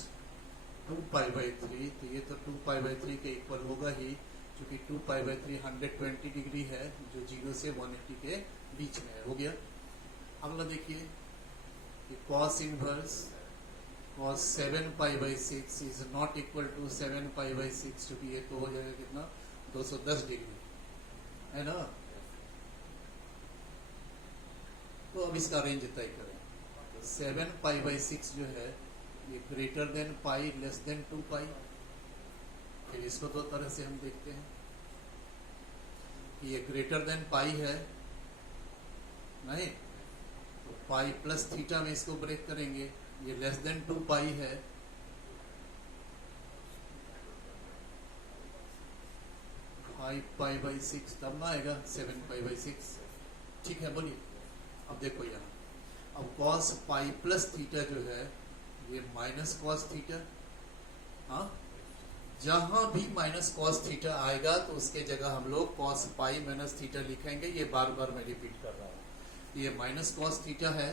2 pi by 3, तो ये तो 2 पाई बाई 3 के इक्वल होगा ही, क्योंकि 2 पाई बाई 3 120 डिग्री है, जो 0 से 180 के बीच में है। हो गया। अगला देखिए कि cos inverse cos 7 pi by 6 is not equal to 7 pi by 6, क्योंकि ये तो हो जाएगा कितना, 210 डिग्री, है ना। तो अब इसका रेंज तय करें, तो 7 पाई बाई 6 जो है ये greater than pi less than 2 पाई। फिर इसको दो तरह से हम देखते हैं कि ये ग्रेटर देन पाई है, नहीं तो पाई प्लस थीटा में इसको ब्रेक करेंगे, ये लेस देन 2 पाई है, फाइव पाई बाई 6 तब ना आएगा 7 पाई बाई 6। ठीक है, बोलिए। अब देखो यहाँ, अब कॉस पाई प्लस थीटा जो है ये माइनस कॉस थीटा, हाँ, जहां भी माइनस कॉस थीटा आएगा तो उसके जगह हम लोग कॉस पाई माइनस थीटा लिखेंगे। ये बार बार मैं रिपीट कर रहा हूं, ये माइनस कॉस थीटा है,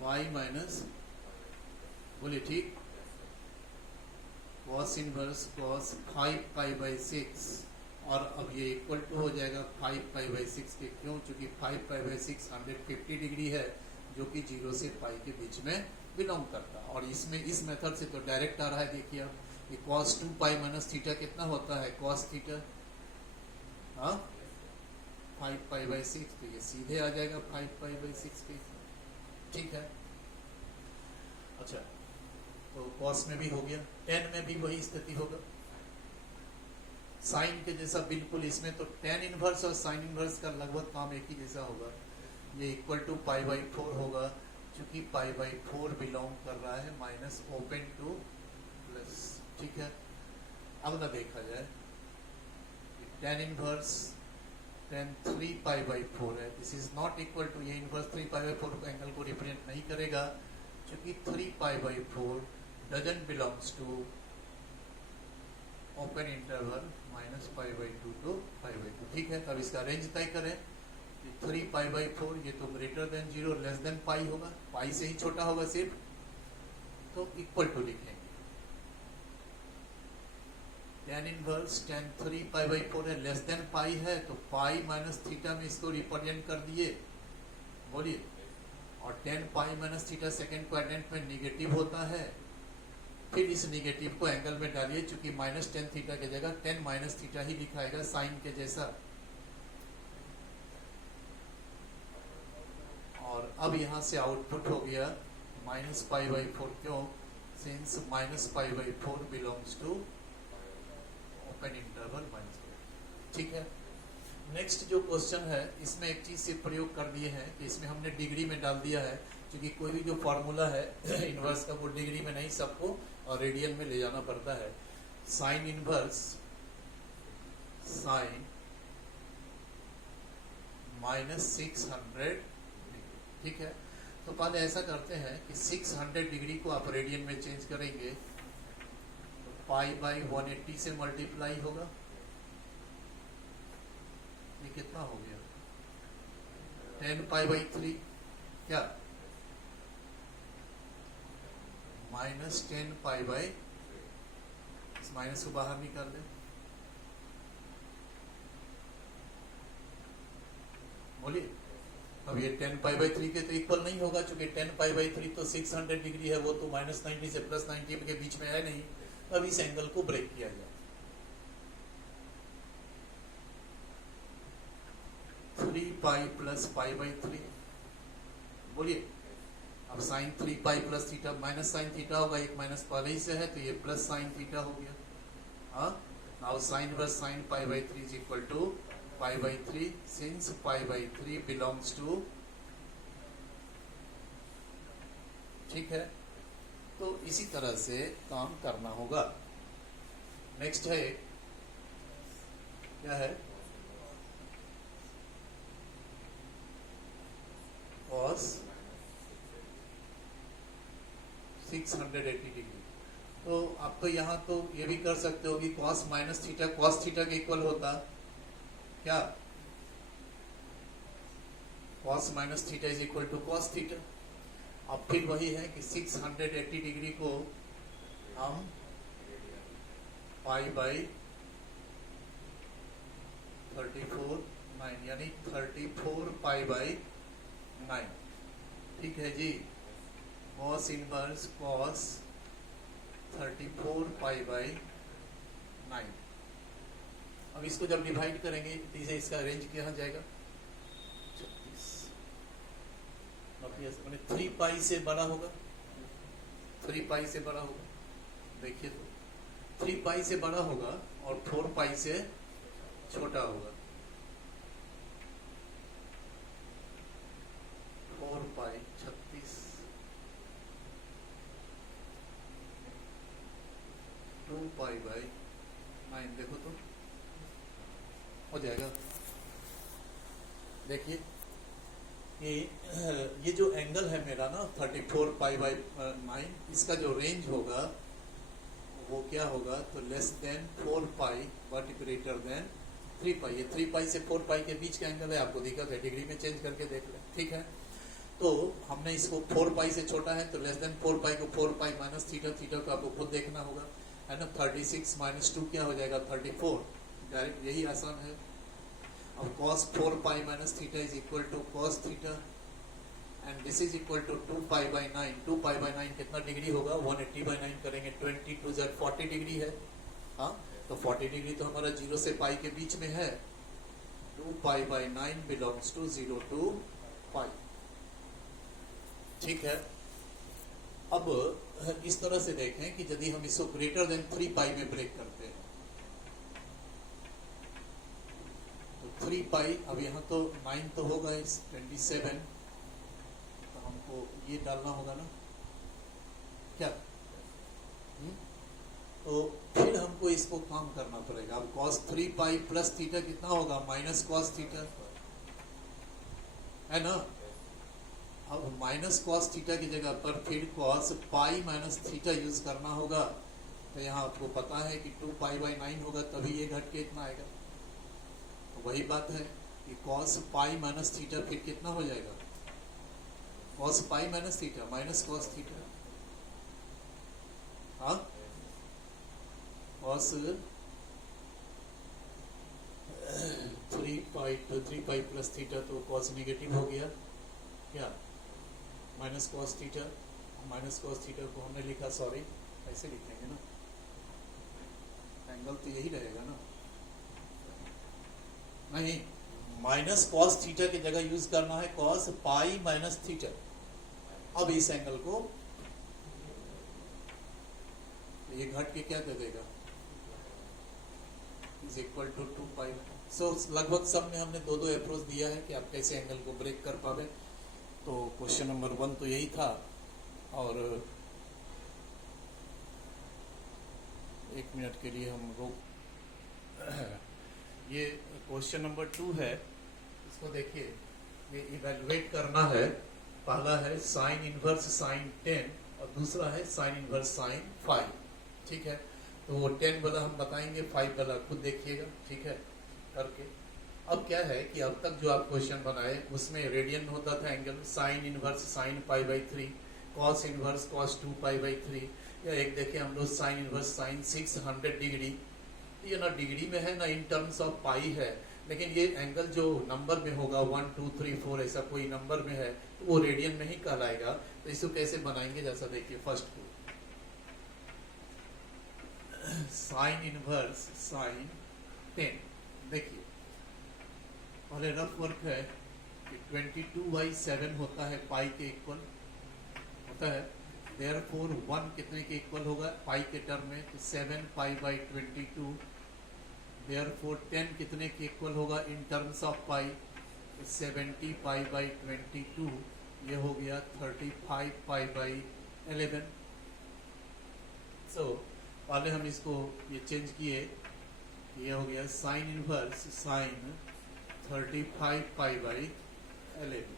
पाई माइनस, बोलिए ठीक, cos inverse cos 5 pi by 6, और अब ये इक्वल टू हो जाएगा 5 पाई बाई 6 के, क्यों, क्योंकि 5 पाई बाई 6 150 डिग्री है, जो कि 0 से पाई के बीच में बिलोंग करता है। और इसमें इस मेथड से तो डायरेक्ट आ रहा है। देखिए अब ये cos 2 पाई माइनस थीटा कितना होता है, cos थीटा, हाँ, 5 पाई बाई 6, तो ये सीधे आ जाएगा 5 पाई बाई 6 पे। ठीक है, अच्छा, तो cos में भी हो गया, tan में भी वही स्थिति होगा, साइन के जैसा बिल्कुल। इसमें तो tan इनवर्स और साइन इनवर्स का लगभग काम एक ही जैसा होगा। ये इक्वल टू पाई बाई 4 होगा, क्योंकि पाई बाई 4 बिलोंग कर रहा है माइनस ओपन टू प्लस। ठीक है, अब ना देखा जाए tan inverse tan 3 pi by 4 है, this is not equal to, ये इनवर्स 3 पाई बाई 4 को एंगल को रिप्रेजेंट नहीं करेगा, क्योंकि 3 pi by 4 doesn't belongs to open interval minus pi by 2 to pi by 2। ठीक है, तब इसका रेंज तय करें, 3 पाई बाई 4 ये तो greater than 0 less than pi होगा, पाई से ही छोटा होगा सिर्फ, तो इक्वल टू लिखेंगे। tan inverse tan 3 pi by 4 है, लेस देन पाई है, तो पाई माइनस थीटा में इसको रिप्रेजेंट कर दिए, बोलिए। और tan पाई माइनस थीटा सेकेंड क्वाड्रेंट में निगेटिव होता है, फिर इस निगेटिव को एंगल में डालिए, चूंकि माइनस tan थीटा की जगह tan माइनस थीटा ही लिखाएगा, साइन के जैसा। और अब यहां से आउटपुट हो गया माइनस पाई बाई 4, क्यों, since minus pi by 4 belongs to open interval minus. ठीक है, नेक्स्ट जो क्वेश्चन है इसमें एक चीज से प्रयोग कर दिए हैं कि इसमें हमने डिग्री में डाल दिया है, क्योंकि कोई भी जो फॉर्मूला है इनवर्स का वो डिग्री में नहीं, सबको और रेडियन में ले जाना पड़ता है। साइन इनवर्स साइन माइनस 600, ठीक है, तो पहले ऐसा करते हैं कि 600 डिग्री को आप रेडियन में चेंज करेंगे तो पाई बाई 180 से मल्टीप्लाई होगा। ये कितना हो गया 10 पाई बाई 3 क्या माइनस 10 पाई बाई, इस माइनस को बाहर निकाल दें, बोलिए। अब ये 10 पाई बाई 3 के तो इक्वल नहीं होगा, क्योंकि 10 पाई बाई 3 तो 600 डिग्री है, वो तो माइनस 90 से प्लस 90 के बीच में है नहीं। अब इस एंगल को ब्रेक किया जाए। 3 पाई प्लस पाई बाई 3, बोलिए। अब sine 3 pi plus theta minus sine theta होगा, एक माइनस पहले ही से है तो ये प्लस साइन थीटा हो गया। हाँ, now sine verse sine pi by 3 is equal to pi by 3 since pi by 3 belongs to, ठीक है। तो इसी तरह से काम करना होगा। नेक्स्ट है, क्या है, cos 680 डिग्री। तो आप तो यहाँ तो ये भी कर सकते हो कि cos minus theta cos theta के इक्वल होता क्या, cos minus theta is equal to cos theta. अब फिर वही है कि 680 डिग्री को हम पाई बाई 34/9 यानी 34 पाई बाई 9, ठीक है जी। cos inverse cos 34 pi by 9। अब इसको जब डिवाइड करेंगे तो इसे इसका रेंज क्या जाएगा 36, मैंने 3 पाई से बड़ा होगा, 3 पाई से बड़ा होगा। देखिए तो 3 पाई से बड़ा होगा और 4 पाई से छोटा होगा। 4 पाई 36, 2 पाई बाई 9, देखो तो हो जाएगा। देखिए कि ये जो एंगल है मेरा ना 34 पाई बाई 9, इसका जो रेंज होगा वो क्या होगा, तो less than 4 pi but greater than 3 पाई। ये 3 पाई से 4 पाई के बीच का एंगल है, आपको दिक्कत है, डिग्री में चेंज करके देख लें, ठीक है। तो हमने इसको 4 पाई से छोटा है तो लेस देन 4 पाई को 4 पाई माइनस थीटा, थीटा को आपको खुद देखना होगा, है ना। 36 माइनस 2 क्या हो जाएगा 34, डायरेक्ट यही आसान है। अब cos 4 pi minus theta is equal to cos theta and this is equal to 2 pi by 9। 2 pi by 9 कितना डिग्री होगा, 180/9 करेंगे, 22 Z 40 डिग्री है। हाँ, तो 40 डिग्री तो हमारा 0 से पाई के बीच में है। 2 pi by 9 belongs to 0 to pi, ठीक है। अब इस तरह से देखें कि यदि हम इसको ग्रेटर देन 3 पाई में ब्रेक करते हैं तो 3 पाई, अब यहाँ तो 9 तो होगा, इस 27, तो हमको ये डालना होगा ना क्या, तो फिर हमको इसको काम करना पड़ेगा। अब cos 3 पाई प्लस थीटा कितना होगा, माइनस cos थीटा, है ना। अब माइनस cos थीटा की जगह पर फिर cos पाई माइनस थीटा यूज करना होगा। तो यहाँ आपको पता है कि 2 पाई बाई 9 होगा, तभी ये घट के इतना आएगा। तो वही बात है कि cos पाई माइनस थीटा फिर कितना हो जाएगा, cos पाई minus theta minus cos theta, हाँ, cos 3 पाई प्लस थीटा, तो cos निगेटिव हो गया क्या, minus cos theta. Minus cos theta को हमने लिखा, सॉरी ऐसे लिखेंगे ना, एंगल तो यही रहेगा ना, नहीं, माइनस cos थीटा की जगह यूज करना है cos पाई माइनस थीटा। अब इस एंगल को ये घट के क्या दे देगा, इज इक्वल टू 2 पाई। सो लगभग सब में हमने दो अप्रोच दिया है कि आप कैसे एंगल को ब्रेक कर पावे। तो क्वेश्चन नंबर 1 तो यही था, और 1 मिनट के लिए हम रोक। ये क्वेश्चन नंबर 2 है, इसको देखिए, ये इवेलुएट करना है पहला है साइन इनवर्स साइन 10 और दूसरा है साइन इनवर्स साइन 5। ठीक है, तो वो 10 वाला हम बताएंगे, 5 वाला खुद देखिएगा। ठीक है, करके अब क्या है कि अब तक जो आप क्वेश्चन बनाए उसमें रेडियन होता था angle, sign inverse sign pi by 3, cos inverse cos 2 pi by 3, या एक देखें हम लोग साइन इनवर्स साइन 600 डिग्री। ये ना डिग्री में है ना इन टर्म्स ऑफ पाई है, लेकिन ये एंगल जो नंबर में होगा 1 2 3 4 ऐसा कोई नंबर में है तो वो रेडियन में ही कहलाएगा। तो इसको कैसे बनाएंगे, जैसा देखिए फर्स्ट को साइन इनवर्स साइन 10। देखिए पहले रफ वर्क है कि 22/7 होता है पाई के इक्वल होता है, देयरफॉर 1 कितने के इक्वल होगा पाई के टर्म में, तो 7 पाई बाई 22। देयरफॉर 10 कितने के इक्वल होगा इन टर्म्स ऑफ पाई, तो 70 पाई बाई 22, ये हो गया 35 पाई बाई 11। सो पहले हम इसको ये चेंज किए, ये हो गया sine inverse sine 35 pi by 11।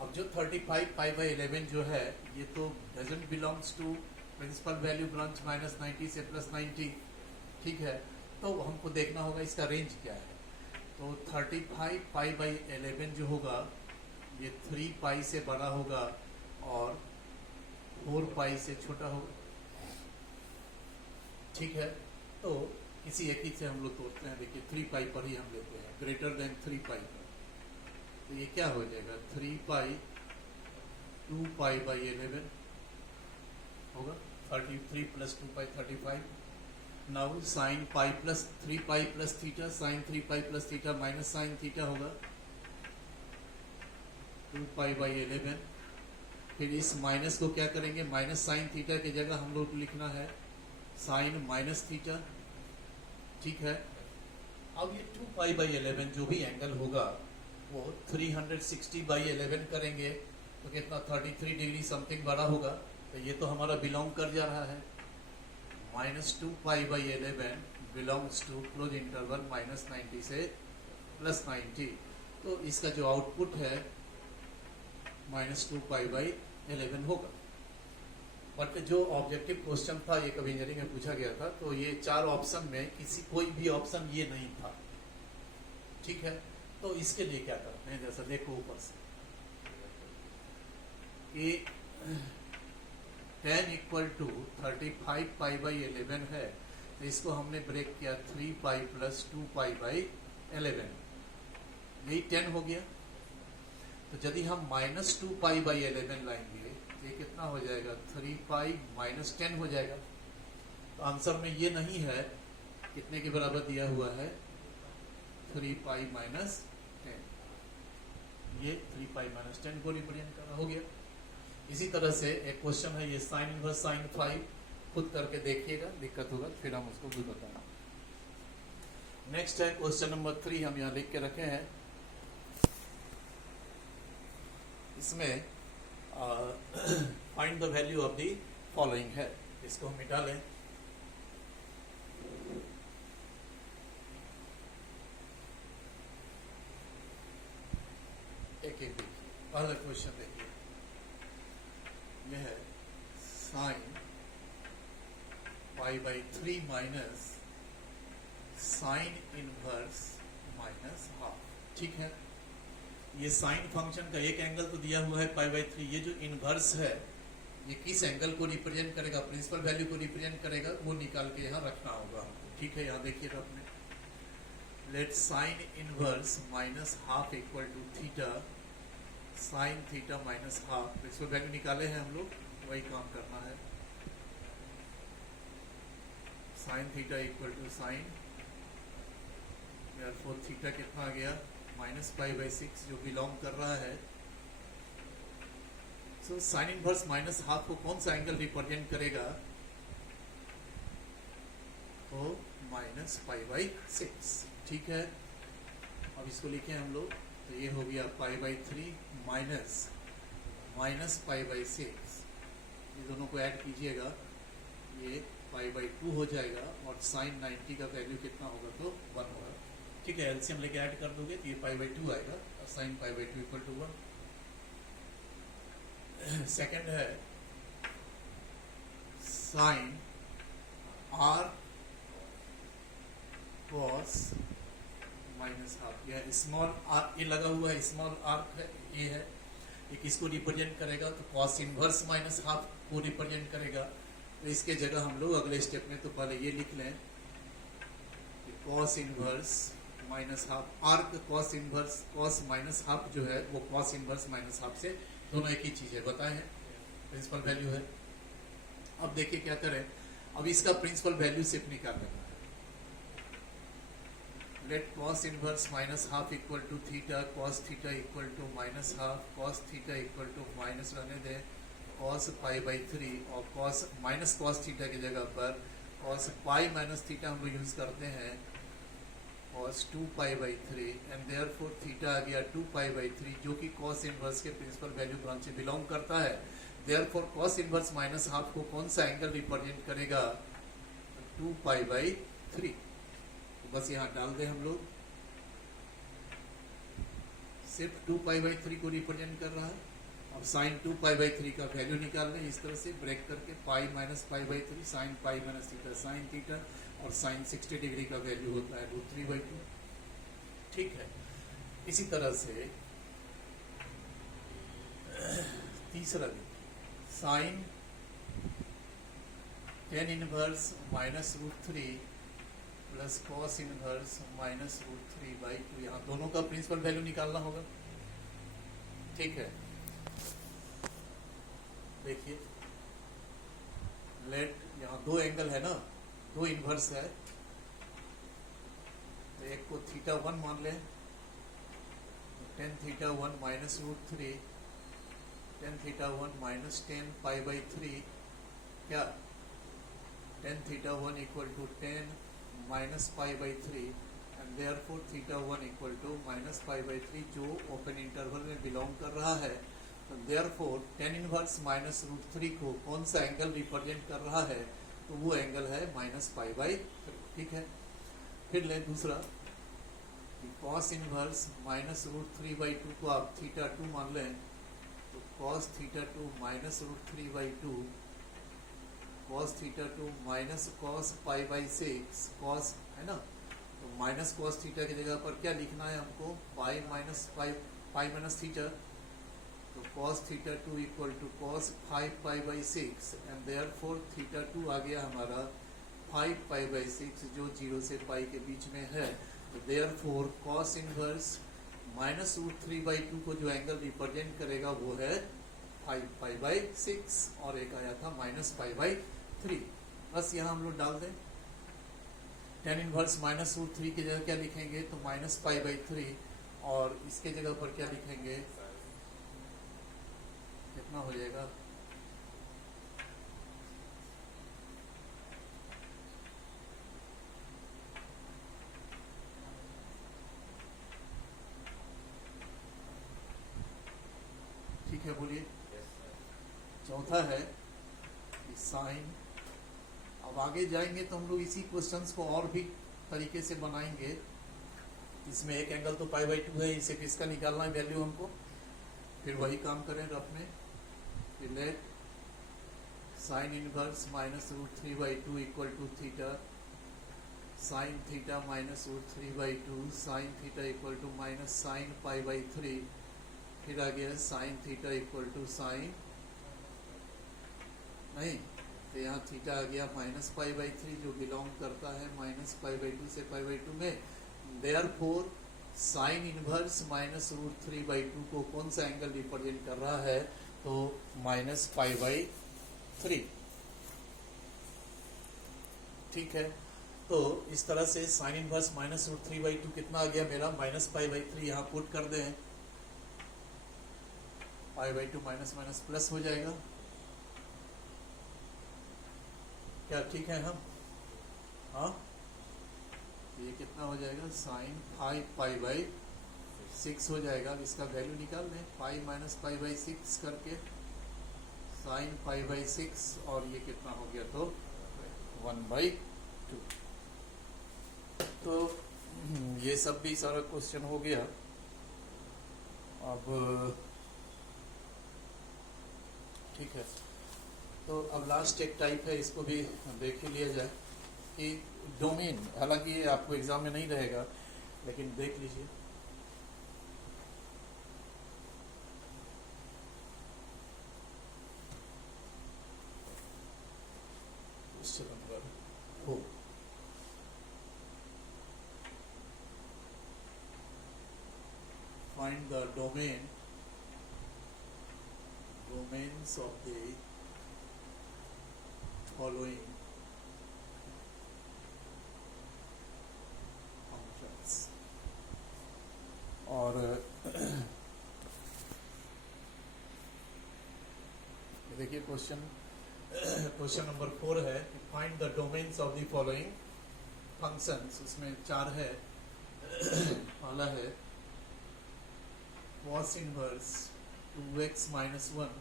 अब जो 35 पाई बाई 11 जो है ये तो doesn't belongs to principal value branch minus 90 से प्लस 90। ठीक है, तो हमको देखना होगा इसका रेंज क्या है। तो 35 पाई बाई 11 जो होगा ये 3 पाई से बड़ा होगा और 4 पाई से छोटा होगा। ठीक है, तो किसी एक ही से हम लोग तोड़ते हैं। देखिए 3 पाई पर ही हम लेते हैं, ग्रेटर देन 3 पाई पर, तो ये क्या हो जाएगा 3 पाई 2 पाई बाई 11 होगा, 33 plus 2 pi 35। Now sine pi plus 3 pi plus theta, sine 3 pi plus theta minus sine theta होगा 2 पाई बाई 11। फिर इस माइनस को क्या करेंगे, माइनस साइन थीटा की जगह हम लोग लिखना है साइन माइनस थीटा। ठीक है, अब ये 2 पाई बाई 11 जो भी एंगल होगा वो 360 बाई 11 करेंगे तो कितना 33 डिग्री समथिंग बड़ा होगा। तो ये तो हमारा बिलोंग कर जा रहा है -2 pi by 11 belongs to close interval -90 से प्लस 90। तो इसका जो आउटपुट है -2 पाई बाई 11 होगा। बट जो ऑब्जेक्टिव क्वेश्चन था ये कभी इंजीनियरिंग में पूछा गया था, तो ये 4 ऑप्शन में किसी कोई भी ऑप्शन ये नहीं था। ठीक है, तो इसके लिए क्या करते हैं, जैसा देखो ऊपर से कि 10 इक्वल टू 35 पाई बाई 11 है, तो इसको हमने ब्रेक किया 3 पाई प्लस 2 पाई बाई 11, यही 10 हो गया। तो यदि हम -2 पाई बाई 11 लाएंगे तो ये कितना हो जाएगा 3 पाई माइनस 10 हो जाएगा। तो आंसर में ये नहीं है, कितने के बराबर दिया हुआ है 3 पाई माइनस 10, ये 3 पाई माइनस 10 को रिप्रेजेंट करना हो गया। इसी तरह से एक क्वेश्चन है ये साइन इनवर्स साइन 5, खुद करके देखिएगा, दिक्कत होगा फिर हम उसको भी बताएंगे। नेक्स्ट है क्वेश्चन नंबर 3, हम यहाँ लिख के रखे हैं। इसमें find the value of the following है, इसको हम मिटा लें। एक एक देखिए, पहला क्वेश्चन देखिए, यह है sign pi by 3 minus sine inverse minus half. ठीक है, ये साइन फंक्शन का एक एंगल तो दिया हुआ है पाई बाई 3, ये जो इनवर्स है ये किस एंगल को रिप्रेजेंट करेगा, प्रिंसिपल वैल्यू को रिप्रेजेंट करेगा, वो निकाल के यहाँ रखना होगा हमको। ठीक है, यहाँ देखिएगा अपने, let sine inverse minus half equal to theta sine theta minus half. Principal value निकाले हैं हम लोग, वही काम करना है। Sine theta equal to sine, therefore theta कितना आ गया -π/6 जो बिलोंग कर रहा है। So sine inverse minus half को कौन सा एंगल रिप्रेजेंट करेगा, तो -π/6। ठीक है, अब इसको लिखे हम लोग, तो ये हो गया π/3 माइनस -π/6, ये दोनों को ऐड कीजिएगा, ये π/2 हो जाएगा और साइन 90 का वैल्यू कितना होगा, तो 1 होगा। ठीक है, एलसीएम लेके ऐड कर दोगे तो ये π/2 आएगा और साइन π/2 इक्वल टू 1। सेकंड है sine or cos minus half. यह स्मॉल आर ये लगा हुआ है, स्मॉल आर है, ये है, एक इसको रिप्रेजेंट करेगा तो कॉस इनवर्स माइनस हाफ को रिप्रेजेंट करेगा। तो इसके जगह हम लोग अगले स्टेप में तो पहले ये लिख लें कि cos inverse minus half, arc cos inverse cos minus half जो है वो कॉस इनवर्स माइनस हाफ से दोनों एक ही चीज है, बताए हैं, प्रिंसिपल वैल्यू है। अब देखिए क्या करें, अब इसका प्रिंसिपल वैल्यू सिर्फ निकाल लेना है। Let cos inverse minus half equal to theta, cos theta equal to minus half, cos theta equal to minus रहने दें कॉस पाई बाई 3 और कॉस माइनस कॉस थीटा की जगह पर कॉस पाई माइनस थीटा हम लोग यूज करते हैं cos 2 pi by 3 and therefore theta आ गया 2 पाई बाई 3 जो कि कॉस इनवर्स के प्रिंसिपल वैल्यू ब्रांच से बिलोंग करता है। Therefore cos inverse minus half को कौन सा एंगल रिप्रेजेंट करेगा, 2 पाई बाई 3। तो बस यहाँ डाल दें हम लोग, सिर्फ 2 पाई बाई 3 को रिप्रेजेंट कर रहा है। अब साइन 2 पाई बाई 3 का वैल्यू निकाल लें इस तरह से ब्रेक करके, pi minus pi by 3 sine pi minus theta sine theta और साइन 60 डिग्री का वैल्यू होता है √3/2। ठीक है, इसी तरह से तीसरा sine tan inverse minus √3 plus cos inverse minus √3/2। यहाँ दोनों का प्रिंसिपल वैल्यू निकालना होगा। ठीक है, देखिए लेट यहाँ दो एंगल है ना, दो इनवर्स है, तो एक को θ1 मान लें, tan θ1 minus √3 tan θ1 minus 10 pi by 3 क्या tan θ1 equal to 10 minus pi by 3 and therefore θ1 equal to minus pi by 3 जो ओपन इंटरवल में बिलोंग कर रहा है। तो देयरफॉर tan इनवर्स माइनस √3 को कौन सा एंगल रिप्रेजेंट कर रहा है, तो वो एंगल है माइनस पाई बाई 3। ठीक है, फिर ले दूसरा कॉस इनवर्स माइनस √3/2 को आप θ2 मान लें, तो cos θ2 minus √3/2 cos θ2 minus cos pi by 6 cos है ना, तो माइनस कॉस थीटा की जगह पर क्या लिखना है हमको, pi minus pi minus theta, तो cos θ2 equal to cos 5 pi by 6 and therefore θ2 आ गया हमारा 5 पाई बाई 6 जो 0 से पाई के बीच में है। तो देयरफॉर cos इनवर्स माइनस √3/2 को जो एंगल रिप्रेजेंट करेगा वो है 5 पाई बाई 6 और एक आया था माइनस पाई बाई 3। बस यहाँ हम लोग डाल दें tan इनवर्स माइनस √3 की जगह क्या लिखेंगे, तो माइनस पाई बाई 3 और इसके जगह पर क्या लिखेंगे, कितना हो जाएगा, ठीक है बोलिए। चौथा है कि साइन, अब आगे जाएंगे तो हम लोग इसी क्वेश्चंस को और भी तरीके से बनाएंगे। इसमें एक एंगल तो पाई बाई 2 है, इसे किसका निकालना है वैल्यू हमको, फिर वही काम करें रफ में। Let sine inverse minus √3/2 equal to theta sine theta minus √3/2 sine theta equal to minus sine pi by 3, फिर आ गया sine theta equal to sine नहीं, तो यहाँ थीटा आ गया माइनस पाई बाई 3 जो बिलोंग करता है माइनस पाई बाई 2 से पाई बाई 2 में। देयरफॉर साइन इनवर्स माइनस √3/2 को कौन सा एंगल रिप्रेजेंट कर रहा है, तो माइनस पाई बाई 3। ठीक है, तो इस तरह से साइन इनवर्स माइनस √3/2 कितना आ गया मेरा, माइनस पाई बाई 3। यहाँ पुट कर दें, पाई बाई 2 माइनस माइनस प्लस हो जाएगा, क्या ठीक है हम, हाँ ये कितना हो जाएगा, साइन 5 पाई बाई 6 हो जाएगा। अब इसका वैल्यू निकाल लें, पाई माइनस पाई बाई 6 करके साइन पाई बाई 6 और ये कितना हो गया, तो 1/2। तो ये सब भी सारा क्वेश्चन हो गया। अब ठीक है। तो अब लास्ट एक टाइप है, इसको भी देख ही लिया जाए कि डोमेन, हालांकि ये आपको एग्जाम में नहीं रहेगा लेकिन देख लीजिए। Question number 4, find the domains of the following functions। और देखिए क्वेश्चन नंबर 4 है, find the domains of the following functions. उसमें 4 है। पहला है cos इनवर्स 2x माइनस 1,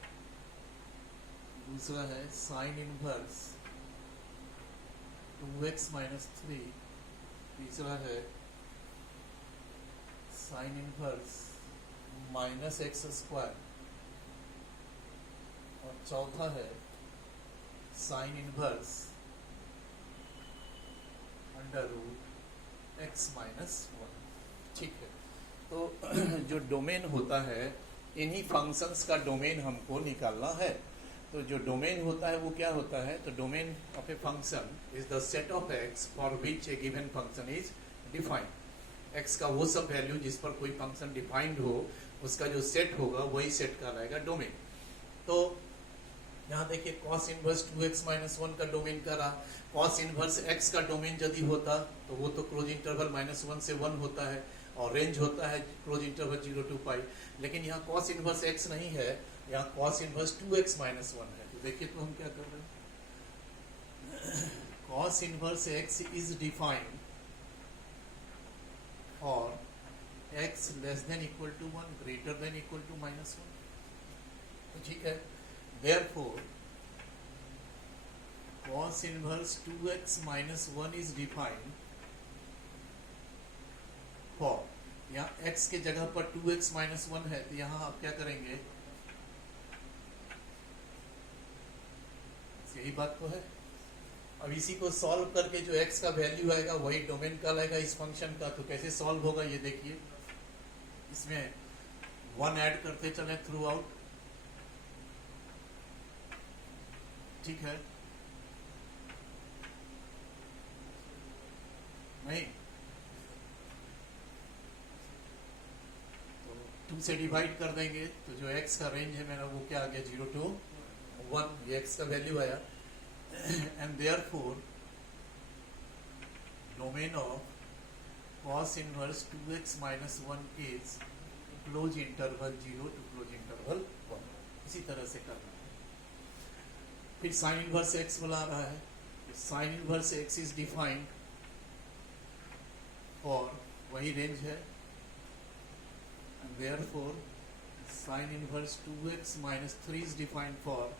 दूसरा है sin इनवर्स 2x माइनस 3, तीसरा है sin inverse minus x square, और चौथा है sin inverse under root x minus 1। ठीक है, तो जो डोमेन होता है, इन्हीं फंक्शंस का डोमेन हमको निकालना है। तो जो डोमेन होता है वो क्या होता है, तो domain of a function is the set of x for which A given function is defined. X का वो सब वैल्यू जिस पर कोई फंक्शन डिफाइंड हो, उसका जो सेट होगा वही सेट कहलाएगा डोमेन। तो यहाँ देखिए cos इनवर्स 2x माइनस 1 का डोमेन का रहा। cos इनवर्स x का डोमेन यदि होता तो वो तो क्लोज इंटरवल -1 से 1 होता है और रेंज होता है क्लोज इंटरवल 0 to पाई। लेकिन यहाँ cos इनवर्स x नहीं है, यहाँ cos इनवर्स 2x माइनस 1 है। तो देखिए तो हम क्या कर रहे हैं, cos inverse x is defined और x less than equal to 1 greater than equal to -1। तो ठीक है, therefore cos inverse 2x minus 1 is defined for, यहाँ x के जगह पर 2x minus 1 है, तो यहाँ आप क्या करेंगे, यही बात तो है। अब इसी को सॉल्व करके जो x का वैल्यू आएगा वही डोमेन का आएगा इस फंक्शन का। तो कैसे सॉल्व होगा ये देखिए, इसमें 1 ऐड करते चले थ्रू आउट। ठीक है, नहीं तो 2 से डिवाइड कर देंगे तो जो x का रेंज है मेरा वो क्या आ गया, 0 to 1, ये x का वैल्यू आया। And therefore domain of cos inverse 2x minus 1 is close interval 0 to close interval 1। इसी तरह से करना है। फिर साइन इनवर्स x बुला रहा है, sine inverse x is defined और वही रेंज है, and therefore sine inverse 2x minus 3 is defined for,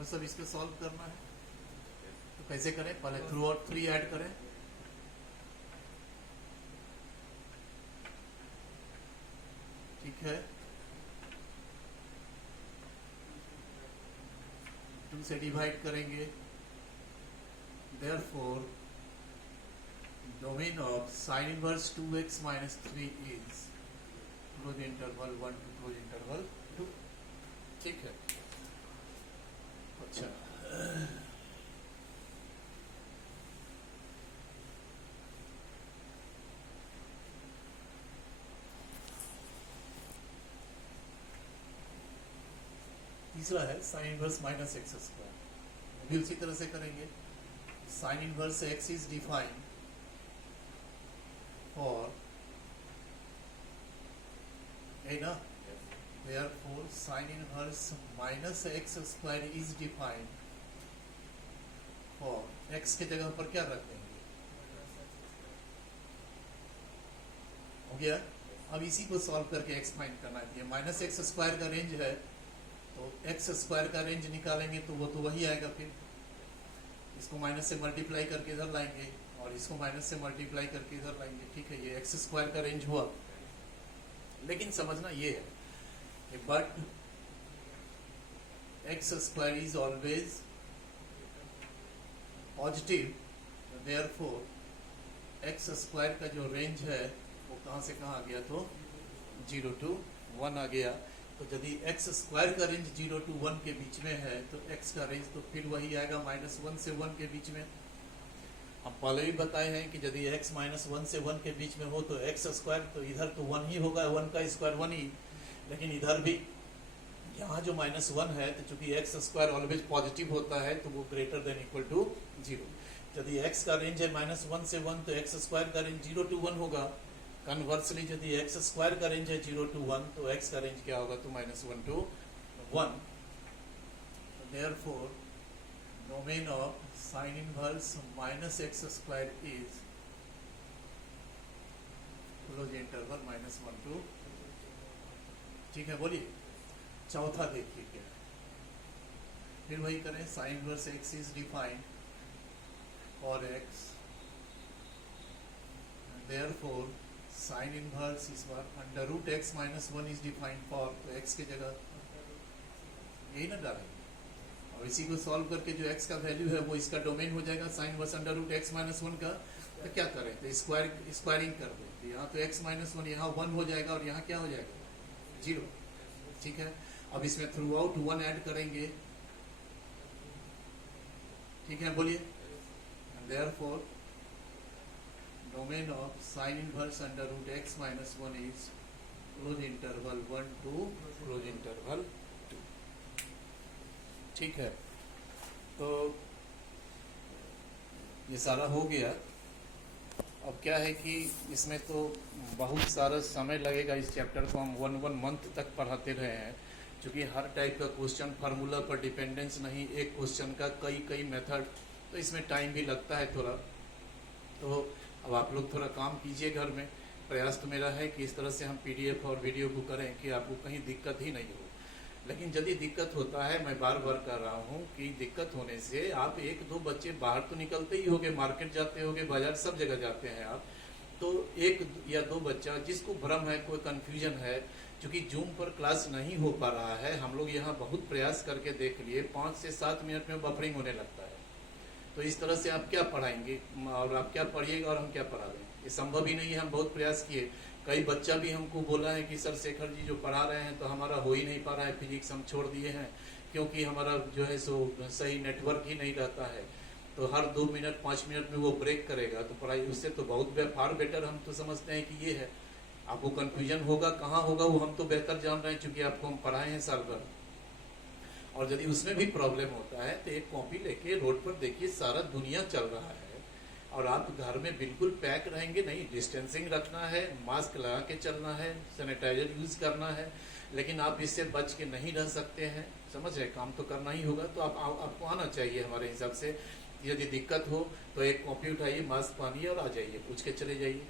बस अब इसको सॉल्व करना है। तो कैसे करें, पहले थ्रू आउट 3 ऐड करें, ठीक है, 2 से डिवाइड करेंगे। Therefore domain of sine inverse 2x minus 3 is close interval 1 to close interval 2। ठीक है, अच्छा तीसरा है sine inverse minus x square, भी उसी तरह से करेंगे। Sign inverse x is defined for, है ना, therefore sine inverse minus x square is defined for, x के जगह पर क्या रख देंगे, हो गया। अब इसी को सॉल्व करके एक्स फाइंड करना है। माइनस एक्स स्क्वायर का रेंज है, तो एक्स स्क्वायर का रेंज निकालेंगे तो वो तो वही आएगा। फिर इसको माइनस से मल्टीप्लाई करके इधर लाएंगे और इसको माइनस से मल्टीप्लाई करके इधर लाएंगे। ठीक है, ये एक्स स्क्वायर का रेंज हुआ। लेकिन समझना ये है but x square is always positive, therefore x square का जो रेंज है वो कहाँ से कहाँ आ गया, तो 0 to 1 आ गया। तो यदि x स्क्वायर का रेंज 0 to 1 के बीच में है तो x का रेंज तो फिर वही आएगा -1 से 1 के बीच में। हम पहले भी बताए हैं कि यदि x -1 से 1 के बीच में हो तो x स्क्वायर, तो इधर तो 1 ही होगा, 1 का स्क्वायर 1 ही, लेकिन इधर भी यहाँ जो -1 है तो चूंकि x स्क्वायर ऑलवेज पॉजिटिव होता है तो वो ग्रेटर देन इक्वल टू 0। यदि x का रेंज है -1 से 1 तो x स्क्वायर का रेंज 0 to 1 होगा। कन्वर्सली यदि x स्क्वायर का रेंज है 0 to 1 तो x का रेंज क्या होगा, तो -1 to 1। Therefore, domain of sin inverse minus x square is close interval -1 to, ठीक है। बोलिए चौथा देखिए क्या है, फिर वही करें। sin inverse x is defined for x, therefore sin inverse इस बार under root x minus 1 is defined for, तो x की जगह यही ना डालेंगे और इसी को सॉल्व करके जो x का वैल्यू है वो इसका डोमेन हो जाएगा sin inverse under root x minus 1 का। तो क्या करें, तो स्क्वायरिंग कर दें, तो यहाँ तो x माइनस 1 यहाँ 1 हो जाएगा और यहाँ क्या हो जाएगा 0, ठीक है। अब इसमें थ्रू आउट 1 ऐड करेंगे, ठीक है। बोलिए therefore domain of sin inverse under root x minus 1 is close interval 1 to close interval 2, ठीक है। तो ये सारा हो गया। अब क्या है कि इसमें तो बहुत सारा समय लगेगा, इस चैप्टर को हम 1 मंथ तक पढ़ाते रहे हैं, क्योंकि हर टाइप का क्वेश्चन फार्मूला पर डिपेंडेंस नहीं, एक क्वेश्चन का कई मेथड, तो इसमें टाइम भी लगता है थोड़ा। तो अब आप लोग थोड़ा काम कीजिए घर में। प्रयास तो मेरा है कि इस तरह से हम PDF और वीडियो को करें कि आपको कहीं दिक्कत ही नहीं हो। लेकिन यदि दिक्कत होता है, मैं बार बार कर रहा हूँ कि दिक्कत होने से आप 1-2 बच्चे बाहर तो निकलते ही होगे, मार्केट जाते होगे, बाजार सब जगह जाते हैं आप, तो 1 या 2 बच्चा जिसको भ्रम है, कोई कंफ्यूजन है, क्योंकि जूम पर क्लास नहीं हो पा रहा है, हम लोग यहाँ बहुत प्रयास करके देख लिए, 5 से 7 मिनट में बफरिंग होने लगता है। तो इस तरह से आप क्या पढ़ाएंगे और आप क्या पढ़िएगा और हम क्या पढ़ा दें, ये संभव ही नहीं है। हम बहुत प्रयास किए, कई बच्चा भी हमको बोला है कि सर शेखर जी जो पढ़ा रहे हैं तो हमारा हो ही नहीं पा रहा है, फिजिक्स हम छोड़ दिए हैं क्योंकि हमारा जो है सो सही नेटवर्क ही नहीं रहता है, तो हर 2 मिनट 5 मिनट में वो ब्रेक करेगा, तो पढ़ाई उससे तो बहुत फार बेटर हम तो समझते हैं कि ये है। आपको कंफ्यूजन होगा, कहाँ होगा वो हम तो बेहतर जान रहे हैं, क्योंकि आपको हम पढ़ाए हैं साल भर। और यदि उसमें भी प्रॉब्लम होता है तो एक कॉपी लेके रोड पर देखिए, सारा दुनिया चल रहा है और आप घर में बिल्कुल पैक रहेंगे नहीं, डिस्टेंसिंग रखना है, मास्क लगा के चलना है, सैनिटाइजर यूज करना है, लेकिन आप इससे बच के नहीं रह सकते हैं, समझ रहे, काम तो करना ही होगा। तो आपको आना चाहिए हमारे हिसाब से। यदि दिक्कत हो तो एक कॉपी उठाइए, मास्क पहनिए और आ जाइए, पूछ के चले जाइए।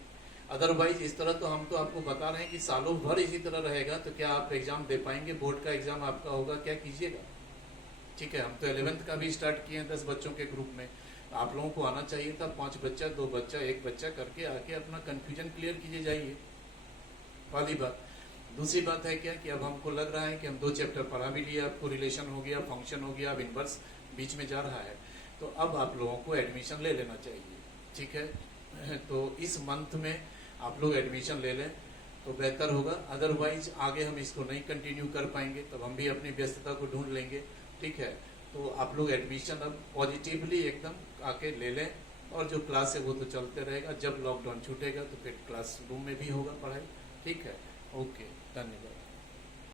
अदरवाइज इस तरह तो हम तो आपको बता रहे हैं कि सालों भर इसी तरह रहेगा तो क्या आप एग्जाम दे पाएंगे? बोर्ड का एग्जाम आपका होगा, क्या कीजिएगा? ठीक है, हम तो 11th का भी स्टार्ट किए हैं 10 बच्चों के ग्रुप में। आप लोगों को आना चाहिए था, 5 बच्चा 2 बच्चा 1 बच्चा करके आके अपना कंफ्यूजन क्लियर कीजिए जाइए। पहली बात। दूसरी बात है क्या कि अब हमको लग रहा है कि हम 2 चैप्टर पढ़ा भी लिया, आपको रिलेशन हो गया, फंक्शन हो गया, अब इनवर्स बीच में जा रहा है, तो अब आप लोगों को एडमिशन ले लेना चाहिए। ठीक है, तो इस मंथ में आप लोग एडमिशन ले लें तो बेहतर होगा। अदरवाइज आगे हम इसको नहीं कंटिन्यू कर पाएंगे, तब हम भी अपनी व्यस्तता को ढूंढ लेंगे। ठीक है, तो आप लोग एडमिशन अब पॉजिटिवली एकदम आके ले लें, और जो क्लास है वो तो चलते रहेगा। जब लॉकडाउन छूटेगा तो फिर क्लासरूम में भी होगा पढ़ाई। ठीक है, ओके, धन्यवाद।